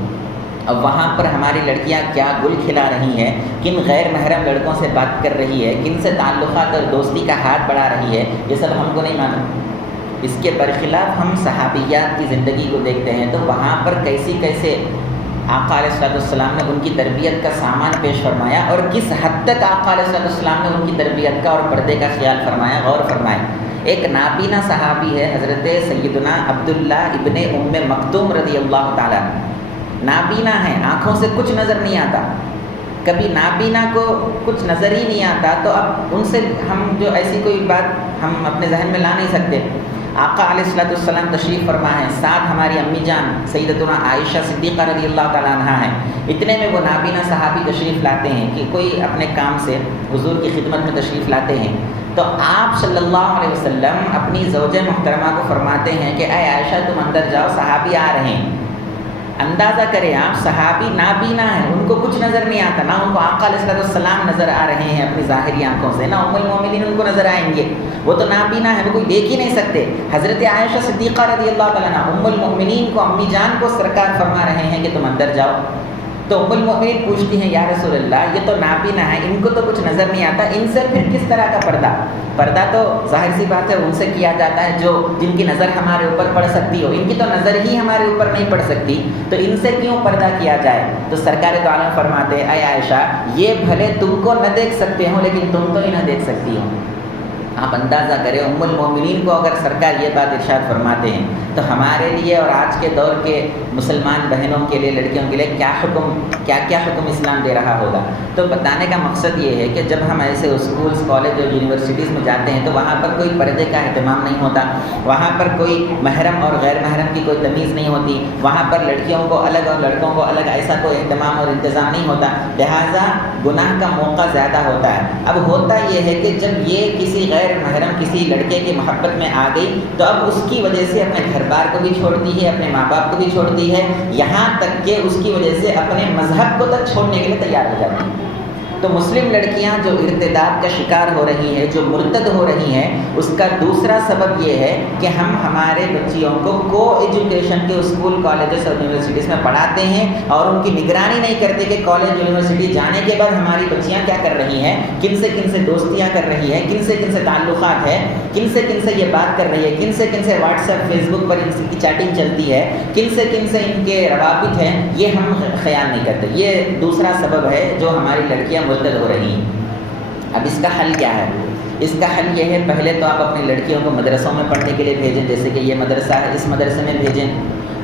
اب وہاں پر ہماری لڑکیاں کیا گل کھلا رہی ہیں، کن غیر محرم لڑکوں سے بات کر رہی ہے، کن سے تعلقات اور دوستی کا ہاتھ بڑھا رہی ہے، یہ سب ہم کو نہیں معلوم۔ اس کے برخلاف ہم صحابیات کی زندگی کو دیکھتے ہیں تو وہاں پر کیسے آقا علیہ السلام نے ان کی تربیت کا سامان پیش فرمایا، اور کس حد تک آقا علیہ السلام نے ان کی تربیت کا اور پردے کا خیال فرمایا، غور فرمایا۔ ایک نابینا صحابی ہے حضرت سیدنا عبداللہ ابن ام مکتوم رضی اللہ تعالیٰ، نابینا ہے، آنکھوں سے کچھ نظر نہیں آتا، کبھی نابینا کو کچھ نظر ہی نہیں آتا، تو اب ان سے ہم جو ایسی کوئی بات ہم اپنے ذہن میں لا نہیں سکتے۔ آقا علیہ السلام تشریف فرما ہے، ساتھ ہماری امی جان سیدتنا عائشہ صدیقہ رضی اللہ تعالیٰ عنہا ہیں، اتنے میں وہ نابینا صحابی تشریف لاتے ہیں کہ کوئی اپنے کام سے حضور کی خدمت میں تشریف لاتے ہیں، تو آپ صلی اللہ علیہ وسلم اپنی زوجہ محترمہ کو فرماتے ہیں کہ اے عائشہ تم اندر جاؤ، صحابی آ رہے ہیں۔ اندازہ کریں آپ، صحابی نابینا ہیں، ان کو کچھ نظر نہیں آتا، نہ ان کو آقا علیہ السلام نظر آ رہے ہیں اپنی ظاہری آنکھوں سے، نہ ام المومنین ان کو نظر آئیں گے، وہ تو نابینا ہے، وہ کوئی دیکھ ہی نہیں سکتے۔ حضرت عائشہ صدیقہ رضی اللہ تعالیٰ عنہ ام المومنین کو، امی جان کو سرکار فرما رہے ہیں کہ تم اندر جاؤ، تو ام المومنین پوچھتی ہیں یا رسول اللہ یہ تو نابینا ہے، ان کو تو کچھ نظر نہیں آتا، ان سے پھر کس طرح کا پردہ تو ظاہر سی بات ہے ان سے کیا جاتا ہے جن کی نظر ہمارے اوپر پڑ سکتی ہو، ان کی تو نظر ہی ہمارے اوپر نہیں پڑ سکتی، تو ان سے کیوں پردہ کیا جائے؟ تو سرکار دو عالم فرماتے اے عائشہ یہ بھلے تم کو نہ دیکھ سکتے ہو لیکن تم تو ہی نہ دیکھ سکتی ہو۔ آپ اندازہ کریں ام المومنین کو اگر سرکار یہ بات ارشاد فرماتے ہیں تو ہمارے لیے اور آج کے دور کے مسلمان بہنوں کے لیے، لڑکیوں کے لیے کیا حکم اسلام دے رہا ہوگا۔ تو بتانے کا مقصد یہ ہے کہ جب ہم ایسے اسکولز، کالج اور یونیورسٹیز میں جاتے ہیں تو وہاں پر کوئی پردے کا اہتمام نہیں ہوتا، وہاں پر کوئی محرم اور غیر محرم کی کوئی تمیز نہیں ہوتی، وہاں پر لڑکیوں کو الگ اور لڑکوں کو الگ ایسا کوئی اہتمام اور انتظام نہیں ہوتا، لہٰذا گناہ کا موقع زیادہ ہوتا ہے۔ اب ہوتا یہ ہے کہ جب یہ کسی غیر محرم کسی لڑکے کی محبت میں آ گئی تو اب اس کی وجہ سے اپنے گھر بار کو بھی چھوڑتی ہے، اپنے ماں باپ کو بھی چھوڑتی ہے، یہاں تک کہ اس کی وجہ سے اپنے مذہب کو تک چھوڑنے کے لیے تیار ہو جاتی ہیں۔ تو مسلم لڑکیاں جو ارتداد کا شکار ہو رہی ہیں، جو مرتد ہو رہی ہیں، اس کا دوسرا سبب یہ ہے کہ ہم ہمارے بچیوں کو ایجوکیشن کے اسکول، کالجز اور یونیورسٹیز میں پڑھاتے ہیں اور ان کی نگرانی نہیں کرتے کہ کالج یونیورسٹی جانے کے بعد ہماری بچیاں کیا کر رہی ہیں، کن سے دوستیاں کر رہی ہیں، کن سے تعلقات ہے، کن سے یہ بات کر رہی ہے، کن سے واٹس ایپ، فیس بک پر ان کی چیٹنگ چلتی ہے، کن سے ان کے روابط ہیں، یہ ہم خیال نہیں کرتے۔ یہ دوسرا سبب ہے جو ہماری لڑکیاں مرتد ہو رہی ہیں۔ اب اس کا حل کیا ہے؟ اس کا حل یہ ہے، پہلے تو آپ اپنی لڑکیوں کو مدرسوں میں پڑھنے کے لیے بھیجیں، جیسے کہ یہ مدرسہ ہے، اس مدرسے میں بھیجیں،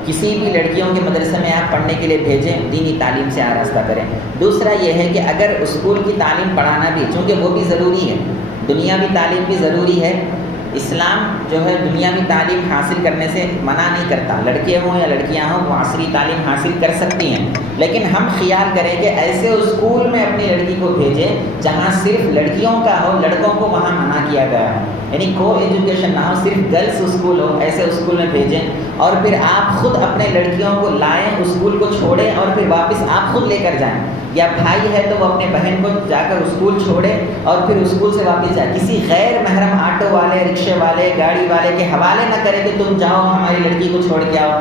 کسی بھی لڑکیوں کے مدرسے میں آپ پڑھنے کے لیے بھیجیں، دینی تعلیم سے آراستہ کریں۔ دوسرا یہ ہے کہ اگر اسکول کی تعلیم پڑھانا بھی، چونکہ وہ بھی ضروری ہے، دنیاوی تعلیم بھی ضروری ہے، اسلام جو ہے دنیاوی تعلیم حاصل کرنے سے منع نہیں کرتا، لڑکے ہوں یا لڑکیاں ہوں وہ عصری تعلیم حاصل کر سکتی ہیں، لیکن ہم خیال کریں کہ ایسے اسکول میں اپنی لڑکی کو بھیجیں جہاں صرف لڑکیوں کا ہو، لڑکوں کو وہاں منع کیا گیا ہو، یعنی کو ایجوکیشن نہ ہو، صرف گرلس اسکول ہو، ایسے اسکول میں بھیجیں، اور پھر آپ خود اپنے لڑکیوں کو لائیں، اسکول کو چھوڑیں اور پھر واپس آپ خود لے کر جائیں، یا بھائی ہے تو وہ اپنے بہن کو جا کر اسکول چھوڑے اور پھر اسکول سے واپس جائے، کسی غیر محرم آٹو والے، رکشے والے، گاڑی والے کے حوالے نہ کرے کہ تم جاؤ ہماری لڑکی کو چھوڑ کے آؤ،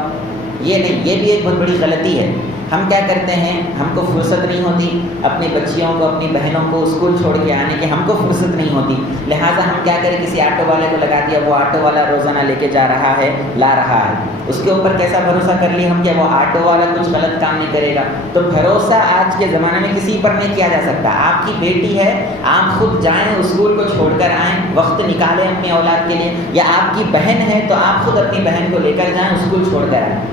یہ نہیں، یہ بھی ایک بہت بڑی غلطی ہے۔ ہم کیا کرتے ہیں، ہم کو فرصت نہیں ہوتی اپنی بچیوں کو، اپنی بہنوں کو اسکول چھوڑ کے آنے کی، ہم کو فرصت نہیں ہوتی، لہٰذا ہم کیا کریں، کسی آٹو والے کو لگا دیا، وہ آٹو والا روزانہ لے کے جا رہا ہے، لا رہا ہے، اس کے اوپر کیسا بھروسہ کر لیا ہم کہ وہ آٹو والا کچھ غلط کام نہیں کرے گا؟ تو بھروسہ آج کے زمانے میں کسی پر نہیں کیا جا سکتا۔ آپ کی بیٹی ہے، آپ خود جائیں اسکول کو چھوڑ کر آئیں، وقت نکالیں اپنی اولاد کے لیے، یا آپ کی بہن ہے تو آپ خود اپنی بہن کو لے کر جائیں، اسکول چھوڑ کر آئیں۔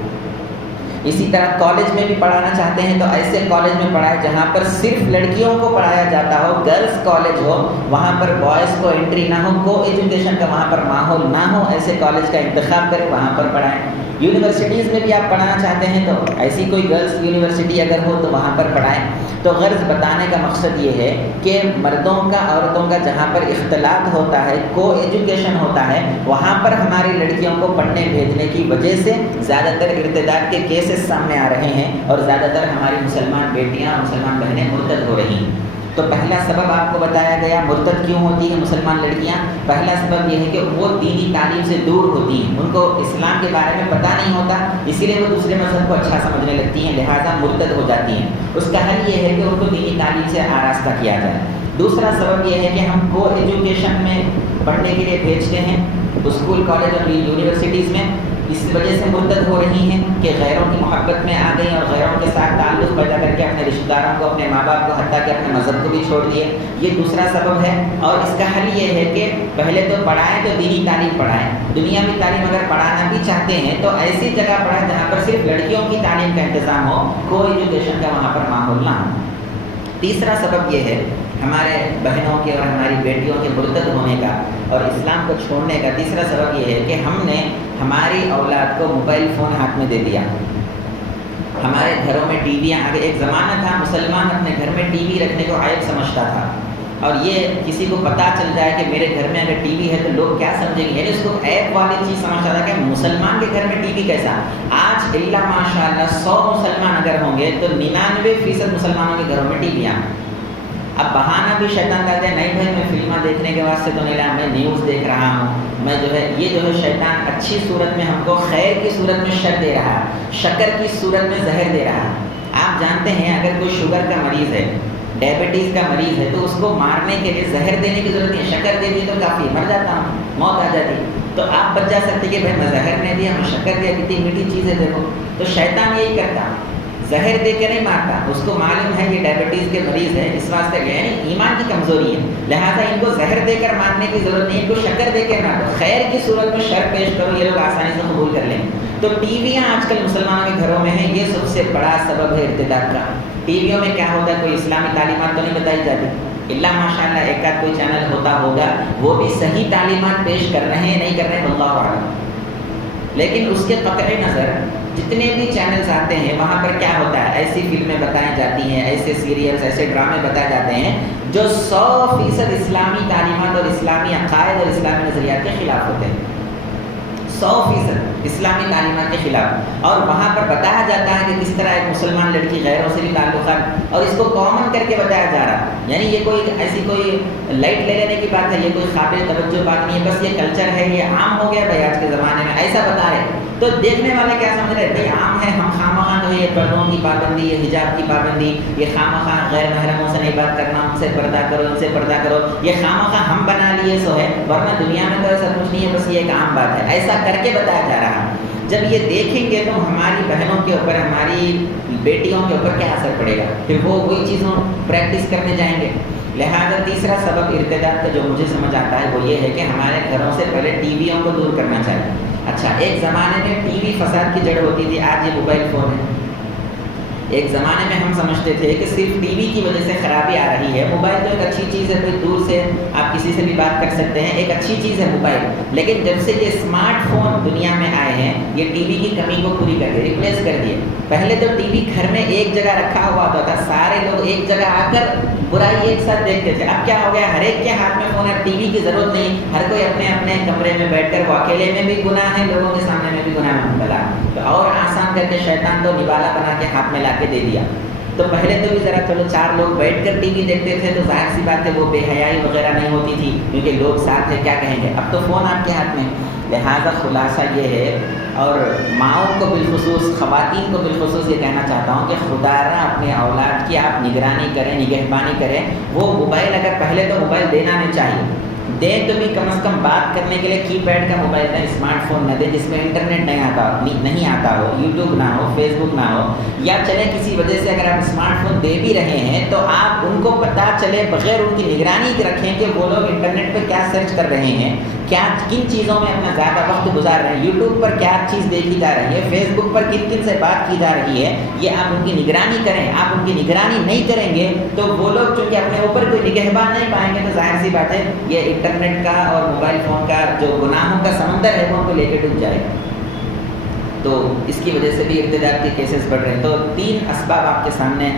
اسی طرح کالج میں بھی پڑھانا چاہتے ہیں تو ایسے کالج میں پڑھائے جہاں پر صرف لڑکیوں کو پڑھایا جاتا ہو، گرلس کالج ہو، وہاں پر بوائز کو انٹری نہ ہو، کو ایجوکیشن کا وہاں پر ماحول نہ ہو، ایسے کالج کا انتخاب کریں، وہاں پر پڑھائیں۔ یونیورسٹیز میں بھی آپ پڑھانا چاہتے ہیں تو ایسی کوئی گرلس یونیورسٹی اگر ہو تو وہاں پر پڑھائیں۔ تو غرض بتانے کا مقصد یہ ہے کہ مردوں کا عورتوں کا جہاں پر اختلاط ہوتا ہے، کو ایجوکیشن ہوتا ہے، وہاں پر ہماری لڑکیوں کو پڑھنے بھیجنے کی وجہ سے زیادہ تر ارتداد کے کیسز سامنے آ رہے ہیں اور زیادہ تر ہماری مسلمان بیٹیاں اور مسلمان بہنیں مرتد ہو رہی ہیں۔ تو پہلا سبب آپ کو بتایا گیا، مرتد کیوں ہوتی ہیں مسلمان لڑکیاں؟ پہلا سبب یہ ہے کہ وہ دینی تعلیم سے دور ہوتی ہیں، ان کو اسلام کے بارے میں پتہ نہیں ہوتا، اسی لیے وہ دوسرے مذہب کو اچھا سمجھنے لگتی ہیں، لہٰذا مرتد ہو جاتی ہیں۔ اس کا حل یہ ہے کہ ان کو دینی تعلیم سے آراستہ کیا جائے۔ دوسرا سبب یہ ہے کہ ہم کو ایجوکیشن میں پڑھنے کے لیے بھیجتے ہیں، اسکول، کالج اور یونیورسٹیز میں، اس وجہ سے مرتد ہو رہی ہیں کہ غیروں کی محبت میں آ گئی اور غیروں کے ساتھ تعلق پیدا کر کے اپنے رشتہ داروں کو، اپنے ماں باپ کو، حتیٰ کہ اپنے مذہب کو بھی چھوڑ دیے، یہ دوسرا سبب ہے۔ اور اس کا حل یہ ہے کہ پہلے تو پڑھائیں تو دینی تعلیم پڑھائیں، دنیاوی تعلیم اگر پڑھانا بھی چاہتے ہیں تو ایسی جگہ پڑھائیں جہاں پر صرف لڑکیوں کی تعلیم کا انتظام ہو، کو ایجوکیشن کا وہاں پر ماحول نہ ہو۔ تیسرا سبب یہ ہے ہمارے بہنوں کے اور ہماری بیٹیوں کے مرتد ہونے کا اور اسلام کو چھوڑنے کا، تیسرا سبب یہ ہے کہ ہم نے ہماری اولاد کو موبائل فون ہاتھ میں دے دیا، ہمارے گھروں میں ٹی ویاں آگے۔ ایک زمانہ تھا مسلمان اپنے گھر میں ٹی وی رکھنے کو عیب سمجھتا تھا، اور یہ کسی کو پتہ چل جائے کہ میرے گھر میں اگر ٹی وی ہے تو لوگ کیا سمجھیں گے، یعنی اس کو عیب والی چیز سمجھتا تھا کہ مسلمان کے گھر میں ٹی وی کیسا۔ آج اللہ ماشاء اللہ 100 مسلمان اگر ہوں گے تو 99% مسلمانوں کے گھروں میں ٹی ویاں۔ اب بہانہ بھی شیطان کرتے ہیں، نہیں بھائی میں فلمیں دیکھنے کے واسطے تو نہیں لایا، میں نیوز دیکھ رہا ہوں، میں جو ہے یہ جو ہے شیطان اچھی صورت میں ہم کو خیر کی صورت میں شر دے رہا ہے، شکر کی صورت میں زہر دے رہا ہے۔ آپ جانتے ہیں اگر کوئی شوگر کا مریض ہے، ڈائبٹیز کا مریض ہے، تو اس کو مارنے کے لیے زہر دینے کی ضرورت نہیں ہے، شکر دے دی تو کافی، مر جاتا ہوں، موت آ جاتی۔ تو آپ بچ جا سکتے کہ بھائی میں زہر نہیں دیا، میں شکر دیا، کتنی میٹھی چیز ہے دیکھو۔ تو شیطان یہی کرتا، زہر دے کے نہیں مارتا، اس کو معلوم ہے یہ ڈائبٹیز کے مریض ہے، اس واسطے یعنی ایمان کی کمزوری ہے، لہٰذا ان کو زہر دے کر مارنے کی ضرورت نہیں، ان کو شکر دے کر مارو، خیر کی صورت میں شر پیش کرو، یہ لوگ آسانی سے قبول کر لیں۔ تو ٹی ویاں آج کل مسلمانوں کے گھروں میں ہیں، یہ سب سے بڑا سبب ہے ارتداد کا۔ ٹی ویوں میں کیا ہوتا ہے، کوئی اسلامی تعلیمات تو نہیں بتائی جاتی، اللہ ماشاء اللہ ایک آدھ کوئی چینل ہوتا ہوگا وہ بھی صحیح تعلیمات پیش کر رہے ہیں، نہیں کر رہے ہیں اللہ اعلم، لیکن اس کے قطع نظر جتنے بھی چینلز آتے ہیں وہاں پر کیا ہوتا ہے، ایسی فلمیں بتائی جاتی ہیں، ایسے سیریلز، ایسے ڈرامے بتائے جاتے ہیں جو 100% اسلامی تعلیمات اور اسلامی عقائد اور اسلامی نظریات کے خلاف ہوتے ہیں، 100% اسلامی تعلیمات کے خلاف۔ اور وہاں پر بتایا جاتا ہے کہ کس طرح ایک مسلمان لڑکی غیروں سے بھی تعلقات، اور اس کو کامن کر کے بتایا جا رہا ہے، یعنی یہ کوئی ایسی کوئی لائٹ لے لینے کی بات ہے، یہ کوئی قابل توجہ بات نہیں ہے، بس یہ کلچر ہے، یہ عام ہو گیا بھائی آج کے زمانے میں، ایسا بتا رہے تو دیکھنے والے کیا سمجھ رہے ہیں، بھائی عام ہے، ہم خامخواہ جو ہے یہ پردوں کی پابندی، یہ حجاب کی پابندی، یہ خامخواہ غیر محرموں سے نہیں بات کرنا، ان سے پردہ کرو، ان سے پردہ کرو، یہ خامخواہ ہم بنا لیے سو ہے، ورنہ دنیا میں تو ایسا کچھ نہیں ہے، بس یہ ایک عام بات ہے، ایسا کر کے بتایا جا رہا ہے۔ جب یہ دیکھیں گے تو ہماری بہنوں کے اوپر، ہماری بیٹیوں کے اوپر کیا اثر پڑے گا، پھر وہ وہی چیزوں پریکٹس کرنے جائیں گے۔ لہٰذا تیسرا سبب ارتداد کا جو مجھے سمجھ آتا ہے وہ یہ ہے کہ ہمارے گھروں سے پہلے ٹی ویوں کو دور کرنا چاہیے. اچھا، ایک زمانے میں ٹی وی فساد کی جڑ ہوتی تھی، آج یہ موبائل فون ہے. ایک زمانے میں ہم سمجھتے تھے کہ صرف ٹی وی کی وجہ سے خرابی آ رہی ہے. موبائل تو ایک اچھی چیز ہے، کوئی دور سے آپ کسی سے بھی بات کر سکتے ہیں، ایک اچھی چیز ہے موبائل. لیکن جب سے یہ اسمارٹ فون دنیا میں آئے ہیں، یہ ٹی وی کی کمی کو پوری کر کے ریپلیس کر دیے. پہلے تو ٹی وی گھر میں ایک جگہ رکھا ہوا ہوتا تھا، سارے لوگ ایک جگہ آ کر برائی ایک ساتھ دیکھتے تھے. اب کیا ہو گیا، ہر ایک کے ہاتھ میں فون ہے، ٹی وی کی ضرورت نہیں. ہر کوئی اپنے اپنے کمرے میں بیٹھ کر، وہ اکیلے میں بھی گناہ ہے، لوگوں کے سامنے میں بھی گناہ میں مبتلا. تو اور آسان کر کے شیطان تو نوالا بنا کے ہاتھ میں لا کے دے دیا. تو پہلے تو بھی ذرا چلو 4 لوگ بیٹھ کر ٹی وی دیکھتے تھے تو ظاہر سی بات ہے وہ بے حیائی وغیرہ نہیں ہوتی تھی، کیونکہ لوگ ساتھ ہیں، کیا کہیں گے. اب تو فون آپ کے ہاتھ میں. لہٰذا خلاصہ یہ ہے، اور ماؤں کو بالخصوص، خواتین کو بالخصوص یہ کہنا چاہتا ہوں کہ خدا را اپنے اولاد کی آپ نگرانی کریں، نگہبانی کریں. وہ موبائل اگر پہلے تو موبائل دینا نہیں چاہیے، دیں تو بھی کم از کم بات کرنے کے لیے کی پیڈ کا موبائل دیں، اسمارٹ فون نہ دیں جس میں انٹرنیٹ نہیں آتا ہو، یوٹیوب نہ ہو، فیس بک نہ ہو. یا چلے کسی وجہ سے اگر آپ اسمارٹ فون دے بھی رہے ہیں تو آپ ان کو پتہ چلے، بغیر ان کی نگرانی رکھیں کہ وہ لوگ انٹرنیٹ پہ کیا سرچ کر رہے ہیں، کیا کن چیزوں میں اپنا زیادہ وقت گزار رہے ہیں، یوٹیوب پر کیا چیز دیکھی جا رہی ہے، فیس بک پر کن کن سے بات کی جا رہی ہے. یہ آپ ان کی نگرانی کریں. آپ ان کی نگرانی نہیں کریں گے تو وہ لوگ چونکہ اپنے اوپر کوئی نگہبان نہیں پائیں گے تو ظاہر سی بات ہے یہ انٹرنیٹ کا اور موبائل فون کا جو گناہوں کا سمندر ہے وہ ان کو لے کے ڈوب جائے گا. تو اس کی وجہ سے بھی ارتداد کے کیسز بڑھ رہے ہیں. تو 3 اسباب آپ کے سامنے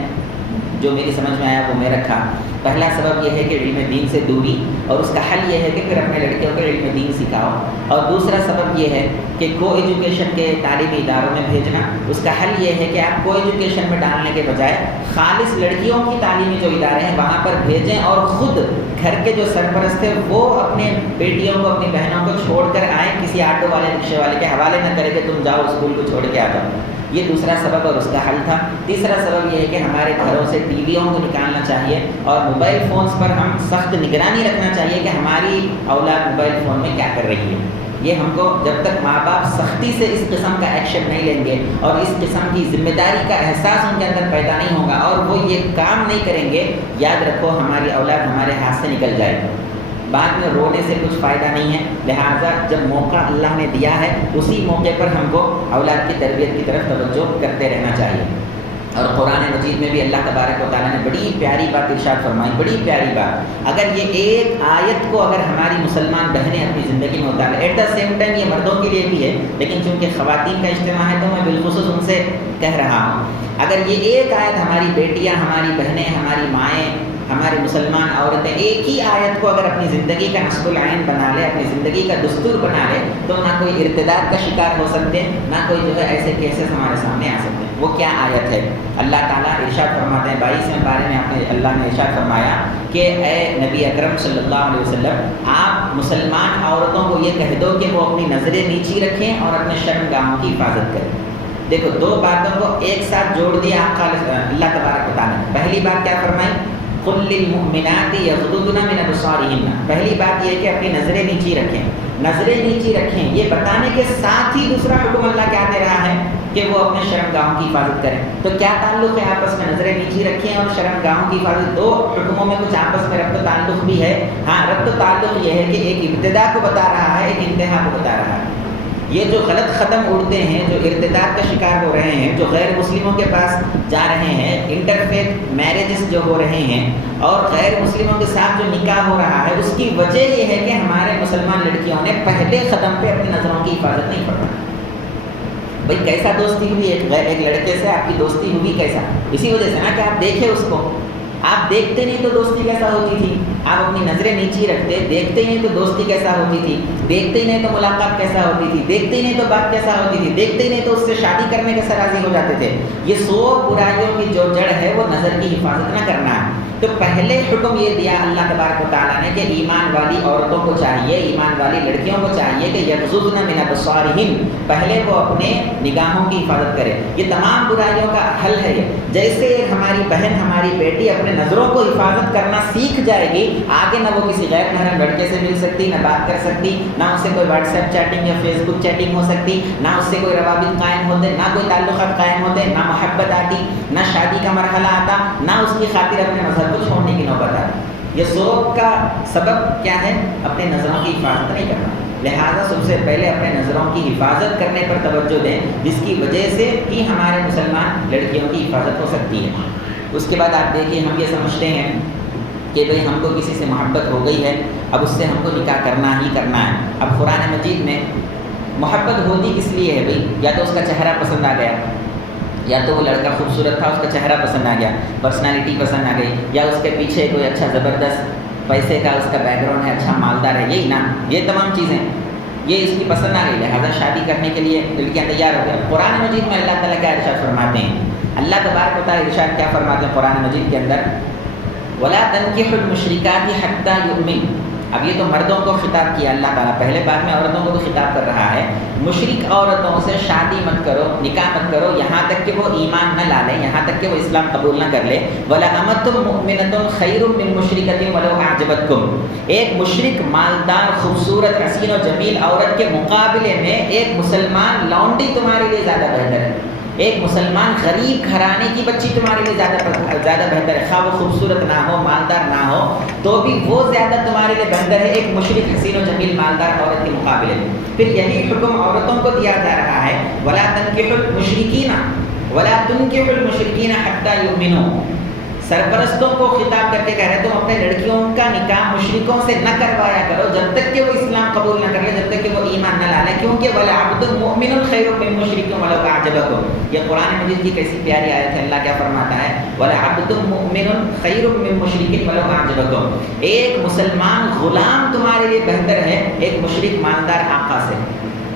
جو میری سمجھ میں آیا وہ میں رکھا. پہلا سبب یہ ہے کہ علم دین سے دوری، اور اس کا حل یہ ہے کہ پھر اپنے لڑکیوں کو علم دین سکھاؤ. اور دوسرا سبب یہ ہے کہ کو ایجوکیشن کے تعلیمی اداروں میں بھیجنا. اس کا حل یہ ہے کہ آپ کو ایجوکیشن میں ڈالنے کے بجائے خالص لڑکیوں کی تعلیمی جو ادارے ہیں وہاں پر بھیجیں، اور خود گھر کے جو سرپرست ہیں وہ اپنے بیٹیوں کو، اپنی بہنوں کو چھوڑ کر آئیں، کسی آٹو والے، رکشے والے کے حوالے نہ کرے کہ تم جاؤ اسکول کو چھوڑ کے آ جاؤ. یہ دوسرا سبب اور اس کا حل تھا. تیسرا سبب یہ ہے کہ ہمارے گھروں سے ٹی ویوں کو نکالنا چاہیے، اور موبائل فونز پر ہم سخت نگرانی رکھنا چاہیے کہ ہماری اولاد موبائل فون میں کیا کر رہی ہے. یہ ہم کو جب تک ماں باپ سختی سے اس قسم کا ایکشن نہیں لیں گے اور اس قسم کی ذمہ داری کا احساس ان کے اندر پیدا نہیں ہوگا اور وہ یہ کام نہیں کریں گے، یاد رکھو ہماری اولاد ہمارے ہاتھ سے نکل جائے گی. بعد میں رونے سے کچھ فائدہ نہیں ہے. لہٰذا جب موقع اللہ نے دیا ہے اسی موقع پر ہم کو اولاد کی تربیت کی طرف توجہ کرتے رہنا چاہیے. اور قرآن مجید میں بھی اللہ تبارک و تعالیٰ نے بڑی پیاری بات ارشاد فرمائی، بڑی پیاری بات. اگر یہ ایک آیت کو اگر ہماری مسلمان بہنیں اپنی زندگی میں اتاریں، ایٹ دا سیم ٹائم یہ مردوں کے لیے بھی ہے لیکن چونکہ خواتین کا اجتماع ہے تو میں بالخصوص ان سے کہہ رہا ہوں، اگر یہ ایک آیت ہماری بیٹیاں، ہماری بہنیں، ہماری مائیں، ہماری مسلمان عورتیں ایک ہی آیت کو اگر اپنی زندگی کا نصب العین بنا لے، اپنی زندگی کا دستور بنا لے، تو نہ کوئی ارتداد کا شکار ہو سکتے، نہ کوئی جو ہے ایسے کیسز ہمارے سامنے آ سکتے ہیں. وہ کیا آیت ہے؟ اللہ تعالیٰ ارشاد فرماتے ہیں 22ویں پارے میں اللہ نے ارشاد فرمایا کہ اے نبی اکرم صلی اللہ علیہ وسلم، آپ مسلمان عورتوں کو یہ کہہ دو کہ وہ اپنی نظریں نیچی رکھیں اور اپنے شرمگاہوں کی حفاظت کریں. دیکھو 2 باتوں کو ایک ساتھ جوڑ دیا اللہ تبارک و تعالیٰ نے. پہلی بات کیا فرمائی؟ قل للمؤمنات یغضضن من ابصارهن. پہلی بات یہ کہ اپنی نظریں نیچی رکھیں، نظریں نیچی رکھیں. یہ بتانے کے ساتھ ہی دوسرا حکم اللہ کیا دے رہا ہے کہ وہ اپنے شرمگاہوں کی حفاظت کریں. تو کیا تعلق ہے آپس میں؟ نظریں نیچی رکھیں اور شرمگاہوں کی حفاظت. 2 حکموں میں کچھ آپس میں ربط و تعلق بھی ہے. ہاں، ربط و تعلق یہ ہے کہ ایک ابتدا کو بتا رہا ہے، ایک انتہا کو بتا رہا ہے. یہ جو غلط قدم اڑتے ہیں، جو ارتداد کا شکار ہو رہے ہیں، جو غیر مسلموں کے پاس جا رہے ہیں، انٹرفیتھ میرجز جو ہو رہے ہیں اور غیر مسلموں کے ساتھ جو نکاح ہو رہا ہے، اس کی وجہ یہ ہے کہ ہمارے مسلمان لڑکیوں نے پہلے قدم پہ اپنی نظروں کی حفاظت نہیں پڑھا. بھائی کیسا دوستی ہوئی ایک لڑکے سے آپ کی دوستی ہوئی کیسا؟ اسی وجہ سے نا کہ آپ دیکھے اس کو. آپ دیکھتے نہیں تو دوستی کیسا ہوتی تھی؟ آپ اپنی نظریں نیچی رکھتے، دیکھتے ہی نہیں تو دوستی کیسا ہوتی تھی؟ دیکھتے ہی نہیں تو ملاقات کیسا ہوتی تھی؟ دیکھتے ہی نہیں تو بات کیسا ہوتی تھی؟ دیکھتے ہی نہیں تو اس سے شادی کرنے کے سے راضی ہو جاتے تھے. یہ 100 برائیوں کی جو جڑ ہے وہ نظر کی حفاظت نہ کرنا ہے. تو پہلے حکم یہ دیا اللہ تبارک و تعالیٰ نے کہ ایمان والی عورتوں کو چاہیے، ایمان والی لڑکیوں کو چاہیے کہ یغضضن من ابصارہن، پہلے وہ اپنے نگاہوں کی حفاظت کرے. یہ تمام برائیوں کا حل ہے. جیسے ایک ہماری بہن، ہماری بیٹی اپنے نظروں کو حفاظت کرنا سیکھ جائے گی، آگے نہ وہ کسی غیر محرم لڑکے سے مل سکتی، نہ بات کر سکتی، نہ اس سے کوئی واٹس ایپ چیٹنگ یا فیس بک چیٹنگ ہو سکتی، نہ اس سے کوئی روابط قائم ہوتے، نہ کوئی تعلقات قائم ہوتے، نہ محبت آتی، نہ شادی کا مرحلہ آتا، نہ اس کی خاطر اپنے مذہب کو چھوڑنے کی نوبت آتی. یہ سوگ کا سبب کیا ہے؟ اپنے نظروں کی حفاظت نہیں کرنا. لہٰذا سب سے پہلے اپنے نظروں کی حفاظت کرنے پر توجہ دیں، جس کی وجہ سے ہی ہمارے مسلمان لڑکیوں کی حفاظت ہو سکتی ہے. اس کے بعد آپ دیکھیے، ہم یہ سمجھتے ہیں کہ بھئی ہم کو کسی سے محبت ہو گئی ہے، اب اس سے ہم کو نکاح کرنا ہی کرنا ہے. اب قرآن مجید میں محبت ہوتی کس لیے ہے بھئی؟ یا تو اس کا چہرہ پسند آ گیا، یا تو وہ لڑکا خوبصورت تھا، اس کا چہرہ پسند آ گیا، پرسنالٹی پسند آ گئی، یا اس کے پیچھے کوئی اچھا زبردست پیسے کا اس کا بیک گراؤنڈ ہے، اچھا مالدار ہے، یہی نا، یہ تمام چیزیں یہ اس کی پسند آ گئی، لہٰذا شادی کرنے کے لیے لڑکیاں تیار ہو گئی. قرآن مجید میں اللہ تعالیٰ کیا ارشاد فرماتے ہیں؟ اللہ تبارک و تعالیٰ ارشاد کیا فرماتے ہیں قرآن مجید کے اندر؟ وَلَا تَنْكِحُوا الْمُشْرِكَاتِ حَتَّى يُؤْمِنْ. اب یہ تو مردوں کو خطاب کیا اللہ تعالیٰ، پہلے بات میں عورتوں کو بھی خطاب کر رہا ہے. مشرک عورتوں سے شادی مت کرو، نکاح مت کرو یہاں تک کہ وہ ایمان نہ لا لیں، یہاں تک کہ وہ اسلام قبول نہ کر لے. وَلَأَمَةٌ مُؤْمِنَةٌ خَيْرٌ مِّن مُشْرِكَةٍ وَلَوْ أَعْجَبَتْكُمْ. ایک مشرک مالدار خوبصورت حسین و جمیل عورت کے مقابلے میں ایک مسلمان لونڈی تمہارے لیے زیادہ بہتر ہے. ایک مسلمان غریب گھرانے کی بچی تمہارے لیے زیادہ بہتر ہے، خواہ وہ خوبصورت نہ ہو، مالدار نہ ہو، تو بھی وہ زیادہ تمہارے لیے بہتر ہے ایک مشرک حسین و جمیل مالدار عورت کے مقابلے میں. پھر یہی حکم عورتوں کو دیا جا رہا ہے، وَلَا تَنْكِحُوا الْمُشْرِكِينَ وَلَا تُنْكِحُوا الْمُشْرِكِينَ حَتَّى يُؤْمِنُوا. سرپرستوں کو خطاب کر کے کہہ رہے تم اپنے لڑکیوں کا نکاح مشرکوں سے نہ کروایا کرو جب تک کہ وہ اسلام قبول نہ کر لیں، جب تک کہ وہ ایمان نہ لا لیں، کیونکہ وَلَعَبْدٌ مُؤْمِنٌ خَيْرٌ مِّن مُشْرِكٍ وَلَوْ أَعْجَبَكُمْ. یہ قرآن مجید کی کیسی پیاری آیت ہے. اللہ کیا فرماتا ہے؟ وَلَعَبْدٌ مُؤْمِنٌ خَيْرٌ مِّن مُشْرِكٍ وَلَوْ أَعْجَبَكُمْ. ایک مسلمان غلام تمہارے لیے بہتر ہے ایک مشرک مالدار آقا سے.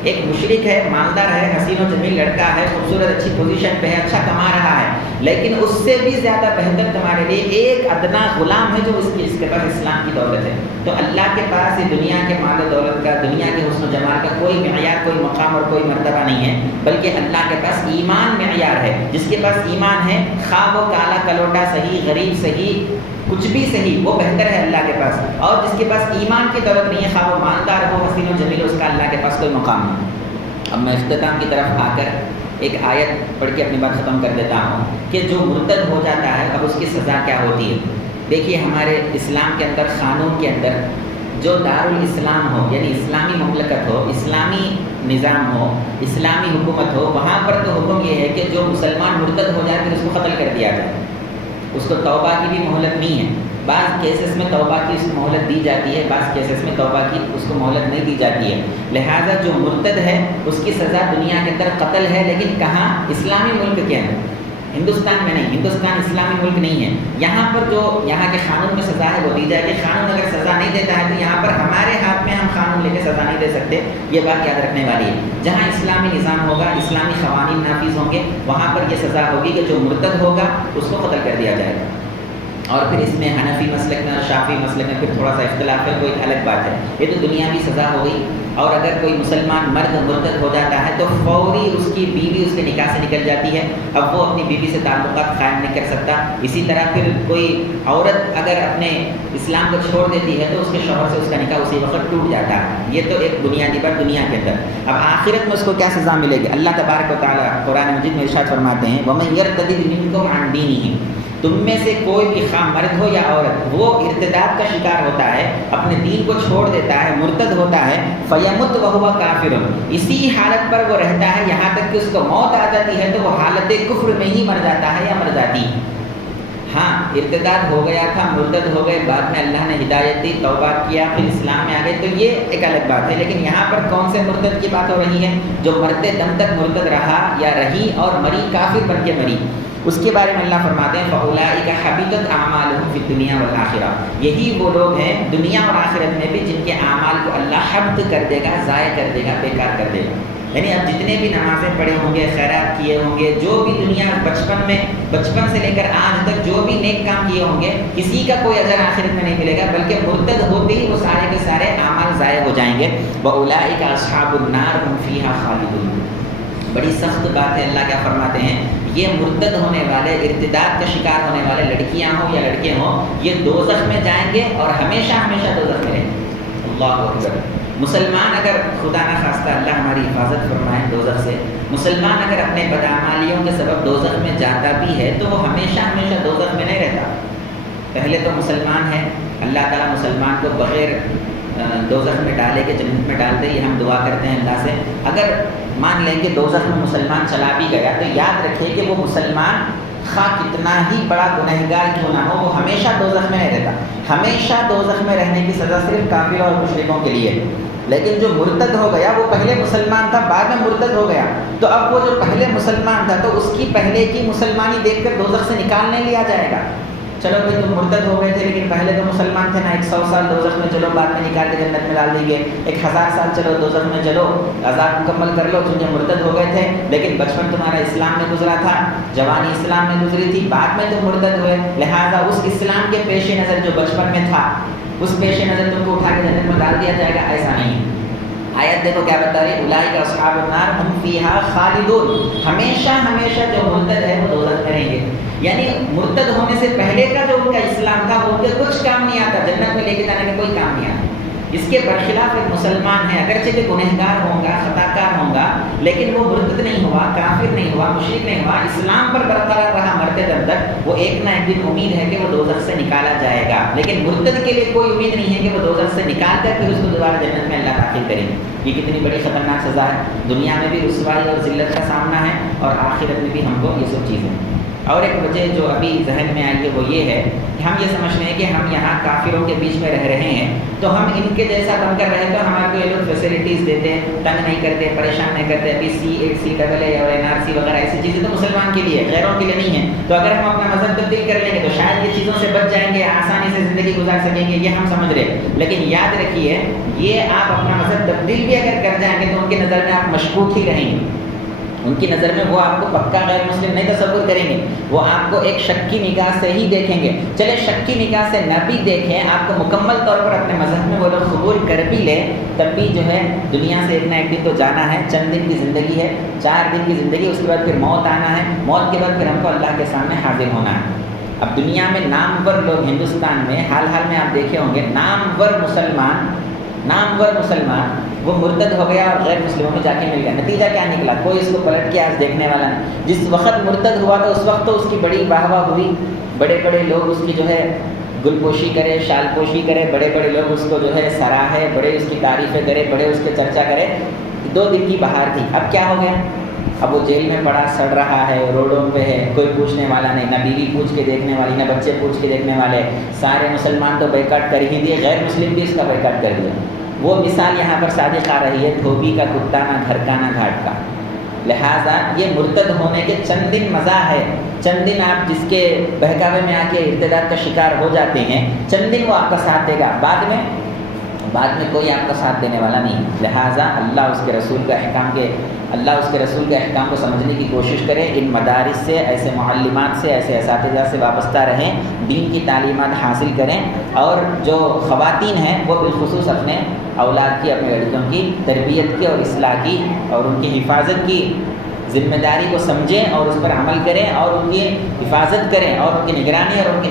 ایک مشرک ہے، مالدار ہے، حسین و جمیل لڑکا ہے، خوبصورت اچھی پوزیشن پہ ہے، اچھا کما رہا ہے، لیکن اس سے بھی زیادہ بہتر تمہارے لیے ایک ادنا غلام ہے جو اس کے پاس اسلام کی دولت ہے. تو اللہ کے پاس یہ دنیا کے مال و دولت کا، دنیا کے حسن و جمال کا کوئی معیار، کوئی مقام اور کوئی مرتبہ نہیں ہے، بلکہ اللہ کے پاس ایمان معیار ہے. جس کے پاس ایمان ہے، خواہ وہ کالا کلوٹا صحیح، غریب صحیح، کچھ بھی صحیح، وہ بہتر ہے اللہ کے پاس. اور جس کے پاس ایمان کی دولت نہیں ہے، خواہ وہ مالدار ہو، حسین و جمیل، اس کا اللہ کے پاس کوئی مقام نہیں. اب میں اختتام کی طرف آ کر ایک آیت پڑھ کے اپنی بات ختم کر دیتا ہوں کہ جو مرتد ہو جاتا ہے اب اس کی سزا کیا ہوتی ہے. دیکھیے ہمارے اسلام کے اندر، قانون کے اندر، جو دارالاسلام ہو یعنی اسلامی مملکت ہو، اسلامی نظام ہو، اسلامی حکومت ہو، وہاں پر تو حکم یہ ہے کہ جو مسلمان مرتد ہو جائے پھر اس کو قتل کر دیا جائے. اس کو توبہ کی بھی مہلت نہیں ہے. بعض کیسز میں توبہ کی اس کو مہلت دی جاتی ہے، بعض کیسز میں توبہ کی اس کو مہلت نہیں دی جاتی ہے. لہٰذا جو مرتد ہے اس کی سزا دنیا کے اندر قتل ہے، لیکن کہاں؟ اسلامی ملک کے ہیں، ہندوستان میں نہیں. ہندوستان اسلامی ملک نہیں ہے. یہاں پر جو یہاں کے قانون میں سزا ہے وہ دی جائے گی. قانون اگر سزا نہیں دیتا ہے تو یہاں پر ہمارے ہاتھ میں ہم قانون لے کے سزا نہیں دے سکتے. یہ بات یاد رکھنے والی ہے. جہاں اسلامی نظام ہوگا، اسلامی قوانین نافذ ہوں گے، وہاں پر یہ سزا ہوگی کہ جو مرتد ہوگا اس کو قتل کر دیا جائے گا. اور پھر اس میں حنفی مسلک میں اور شافعی مسلک میں پھر تھوڑا سا اختلاف ہے، کوئی الگ بات ہے. یہ تو دنیاوی سزا ہو گئی. اور اگر کوئی مسلمان مرد مرتد ہو جاتا ہے تو فوری اس کی بیوی اس کے نکاح سے نکل جاتی ہے. اب وہ اپنی بیوی سے تعلقات قائم نہیں کر سکتا. اسی طرح پھر کوئی عورت اگر اپنے اسلام کو چھوڑ دیتی ہے تو اس کے شوہر سے اس کا نکاح اسی وقت ٹوٹ جاتا ہے. یہ تو ایک بنیادی بات دنیا کے اندر. اب آخرت میں اس کو کیا سزا ملے گی؟ اللہ تبارک و تعالیٰ قرآن مجید میں ارشاد فرماتے ہیں وَمَن يَرْتَدِدْ مِنْكُمْ عَنْ دِينِهِ. تم میں سے کوئی بھی خواہ مرد ہو یا عورت، وہ ارتداد کا شکار ہوتا ہے، اپنے دین کو چھوڑ دیتا ہے، مرتد ہوتا ہے، فَيَمُتْ وَهُوَ كَافِرٌ. اسی حالت پر وہ رہتا ہے یہاں تک کہ اس کو موت آ جاتی ہے تو وہ حالت کفر میں ہی مر جاتا ہے یا مر جاتی. ہاں ارتداد ہو گیا تھا، مرتد ہو گئے، بعد میں اللہ نے ہدایت دی، توبہ کیا، پھر اسلام میں آ گئے، تو یہ ایک الگ بات ہے. لیکن یہاں پر کون سے مرتد کی بات ہو رہی ہے؟ جو مرتے دم تک مرتد رہا یا رہی اور مری، کافر بن کے مری. اس کے بارے میں اللہ فرماتے ہیں فَأُولَٰئِكَ حَبِطَتْ أَعْمَالُهُمْ فِي الدُّنْيَا وَالْآخِرَةِ. یہی وہ لوگ ہیں دنیا اور آخرت میں بھی جن کے اعمال کو اللہ حبط کر دے گا، ضائع کر دے گا، بیکار کر دے گا. یعنی اب جتنے بھی نمازیں پڑھے ہوں گے، خیرات کیے ہوں گے، جو بھی دنیا بچپن سے لے کر آج تک جو بھی نیک کام کیے ہوں گے، کسی کا کوئی اجر آخرت میں نہیں ملے گا، بلکہ مرتد ہوتے ہی وہ سارے کے سارے اعمال ضائع ہو جائیں گے. وَأُولَٰئِكَ أَصْحَابُ النَّارِ هُمْ فِيهَا خَالِدُونَ. بڑی سخت بات ہے. اللہ کیا فرماتے ہیں؟ یہ مرتد ہونے والے، ارتداد کا شکار ہونے والے لڑکیاں ہوں یا لڑکے ہوں، یہ دوزخ میں جائیں گے اور ہمیشہ ہمیشہ دوزخ میں رہیں گے. اللہ اکبر. مسلمان اگر خدا نہ خواستہ اللہ ہماری حفاظت فرمائے دوزخ سے، مسلمان اگر اپنے بدعمالیوں کے سبب دوزخ میں جاتا بھی ہے تو وہ ہمیشہ ہمیشہ دوزخ میں نہیں رہتا. پہلے تو مسلمان ہے، اللہ تعالیٰ مسلمان کو بغیر دوزخ میں ڈالے کہ جنت میں ڈال دے، یہ ہم دعا کرتے ہیں اللہ سے۔ اگر مان لیں کہ دوزخ میں مسلمان چلا بھی گیا تو یاد رکھے کہ وہ مسلمان خواہ کتنا ہی بڑا گنہگار کیوں نہ ہو، وہ ہمیشہ دوزخ میں نہیں رہتا۔ ہمیشہ دوزخ میں رہنے کی سزا صرف کافروں اور مشرکوں کے لیے۔ لیکن جو مرتد ہو گیا، وہ پہلے مسلمان تھا بعد میں مرتد ہو گیا، تو اب وہ جو پہلے مسلمان تھا تو اس کی پہلے کی مسلمانی دیکھ کر دوزخ سے نکال نہیں لیا جائے گا۔ چلو بھائی تم مرتد ہو گئے تھے لیکن پہلے تو مسلمان تھے نا، 100 سال دوزخ میں چلو، بعد میں نکال کے جنت میں ڈال دیں گے، 1000 سال چلو دوزخ میں چلو، عذاب مکمل کر لو، تم مرتد ہو گئے تھے لیکن بچپن تمہارا اسلام میں گزرا تھا، جوانی اسلام میں گزری تھی، بعد میں تم مرتد ہوئے، لہٰذا اس اسلام کے پیش نظر جو بچپن میں تھا اس پیش نظر تم کو اٹھا کے جنت میں ڈال دیا جائے گا، ایسا نہیں۔ آیت دیکھو کیا بتا رہی ہے، اولئک اصحاب النار ہم فیہا خالدون، ہمیشہ ہمیشہ جو مرتد ہے وہ دوزخ میں رہیں گے۔ یعنی مرتد ہونے سے پہلے کا جو ان کا اسلام تھا وہ ان کے کچھ کام نہیں آتا، جنت میں لے کے جانے میں کوئی کام نہیں آتا۔ اس کے برخلاف ایک مسلمان ہے، اگرچہ کہ گنہگار ہوگا، خطا کار ہوگا، لیکن وہ مرتد نہیں ہوا، کافر نہیں ہوا، مشرک نہیں ہوا، اسلام پر برقرار رہا مرتے دم تک، وہ ایک نہ ایک دن امید ہے کہ وہ دوزخ سے نکالا جائے گا۔ لیکن مرتد کے لیے کوئی امید نہیں ہے کہ وہ دوزخ سے نکال کر پھر اس کو دوبارہ جنت میں اللہ داخل کریں گے۔ یہ کتنی بڑی خطرناک سزا ہے، دنیا میں بھی رسوائی اور ذلت کا سامنا ہے اور آخرت میں بھی ہم کو یہ سب چیزیں۔ اور ایک وجہ جو ابھی ذہن میں آئی ہے وہ یہ ہے کہ ہم یہ سمجھتے ہیں کہ ہم یہاں کافروں کے بیچ میں رہ رہے ہیں تو ہم ان کے جیسا بن کر رہے تو ہمارے کو یہ لوگ فیسلٹیز دیتے ہیں، تنگ نہیں کرتے، پریشان نہیں کرتے۔ ابھی CA اور NRC وغیرہ ایسی چیزیں تو مسلمان کے لیے، غیروں کے لیے نہیں ہیں، تو اگر ہم اپنا مذہب تبدیل کر لیں گے تو شاید یہ چیزوں سے بچ جائیں گے، آسانی سے زندگی گزار سکیں گے، یہ ہم سمجھ رہے ہیں۔ لیکن یاد رکھیے یہ آپ اپنا مذہب تبدیل بھی اگر کر جائیں گے تو ان کی نظر میں آپ مشکوک ہی رہیں گے، ان کی نظر میں وہ آپ کو پکا غیر مسلم نہیں تصور کریں گے، وہ آپ کو ایک شک کی نگاہ سے ہی دیکھیں گے۔ چلے شک کی نگاہ سے نہ بھی دیکھیں، آپ کو مکمل طور پر اپنے مذہب میں وہ لوگ قبول کر بھی لیں، تب بھی جو ہے دنیا سے ایک نہ ایک دن تو جانا ہے، چند دن کی زندگی ہے، 4 دن کی زندگی، اس کے بعد پھر موت آنا ہے، موت کے بعد پھر ہم کو اللہ کے سامنے حاضر ہونا ہے۔ اب دنیا میں نامور لوگ ہندوستان میں حال میں آپ دیکھے ہوں گے، نامور مسلمان وہ مرتد ہو گیا اور غیر مسلموں میں جا کے مل گیا، نتیجہ کیا نکلا؟ کوئی اس کو پلٹ کے آج دیکھنے والا نہیں۔ جس وقت مرتد ہوا تھا اس وقت تو اس کی بڑی واہ واہ ہوئی، بڑے بڑے لوگ اس کی جو ہے گل پوشی کرے، شال پوشی کرے، بڑے بڑے لوگ اس کو جو ہے سراہے، بڑے اس کی تعریفیں کرے، بڑے اس کے چرچا کرے، 2 دن کی بہار تھی۔ اب کیا ہو گیا؟ اب وہ جیل میں پڑا، سڑ رہا ہے، روڈوں پہ ہے، کوئی پوچھنے والا نہیں، نہ بیوی پوچھ کے دیکھنے والی، نہ بچے پوچھ کے دیکھنے والے، سارے مسلمان تو بیکاٹ کر ہی دیے، غیر مسلم بھی اس کا بیکاٹ کر دیا۔ وہ مثال یہاں پر صادق آ رہی ہے، دھوبی کا کتا نہ گھر کا نہ گھاٹ کا۔ لہٰذا یہ مرتد ہونے کے چند دن مزہ ہے، چند دن آپ جس کے بہکاوے میں آ کے ارتداد کا شکار ہو جاتے ہیں، چند دن وہ آپ کا ساتھ دے گا، بعد میں کوئی آپ کا ساتھ دینے والا نہیں۔ لہٰذا اللہ اس کے رسول کے احکام کو سمجھنے کی کوشش کریں، ان مدارس سے، ایسے معلمات سے، ایسے اساتذہ سے وابستہ رہیں، دین کی تعلیمات حاصل کریں، اور جو خواتین ہیں وہ بالخصوص اپنے اولاد کی، اپنے لڑکیوں کی تربیت کی اور اصلاح کی اور ان کی حفاظت کی ذمہ داری کو سمجھیں اور اس پر عمل کریں اور ان کی حفاظت کریں اور ان کی نگرانی اور ان کی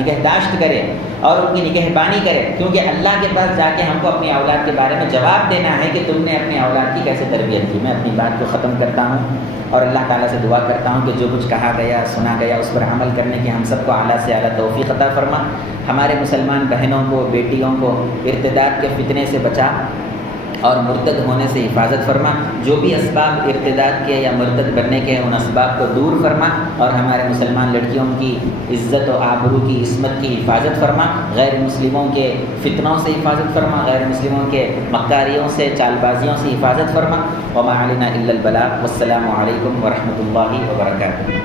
نگہداشت کریں اور ان کی نگہبانی کریں، کیونکہ اللہ کے پاس جا کے ہم کو اپنی اولاد کے بارے میں جواب دینا ہے کہ تم نے اپنی اولاد کی کیسے تربیت کی۔ میں اپنی بات کو ختم کرتا ہوں اور اللہ تعالیٰ سے دعا کرتا ہوں کہ جو کچھ کہا گیا، سنا گیا، اس پر عمل کرنے کی ہم سب کو اعلیٰ سے اعلیٰ توفیق عطا فرما۔ ہمارے مسلمان بہنوں کو، بیٹیوں کو ارتداد کے فتنے سے بچا اور مرتد ہونے سے حفاظت فرما، جو بھی اسباب ارتداد کے یا مرتد بننے کے ہیں ان اسباب کو دور فرما، اور ہمارے مسلمان لڑکیوں کی عزت و آبرو کی، عصمت کی حفاظت فرما، غیر مسلموں کے فتنوں سے حفاظت فرما، غیر مسلموں کے مکاریوں سے، چال بازیوں سے حفاظت فرما۔ وما علینا الا البلاغ، والسلام علیکم ورحمۃ اللہ وبرکاتہ۔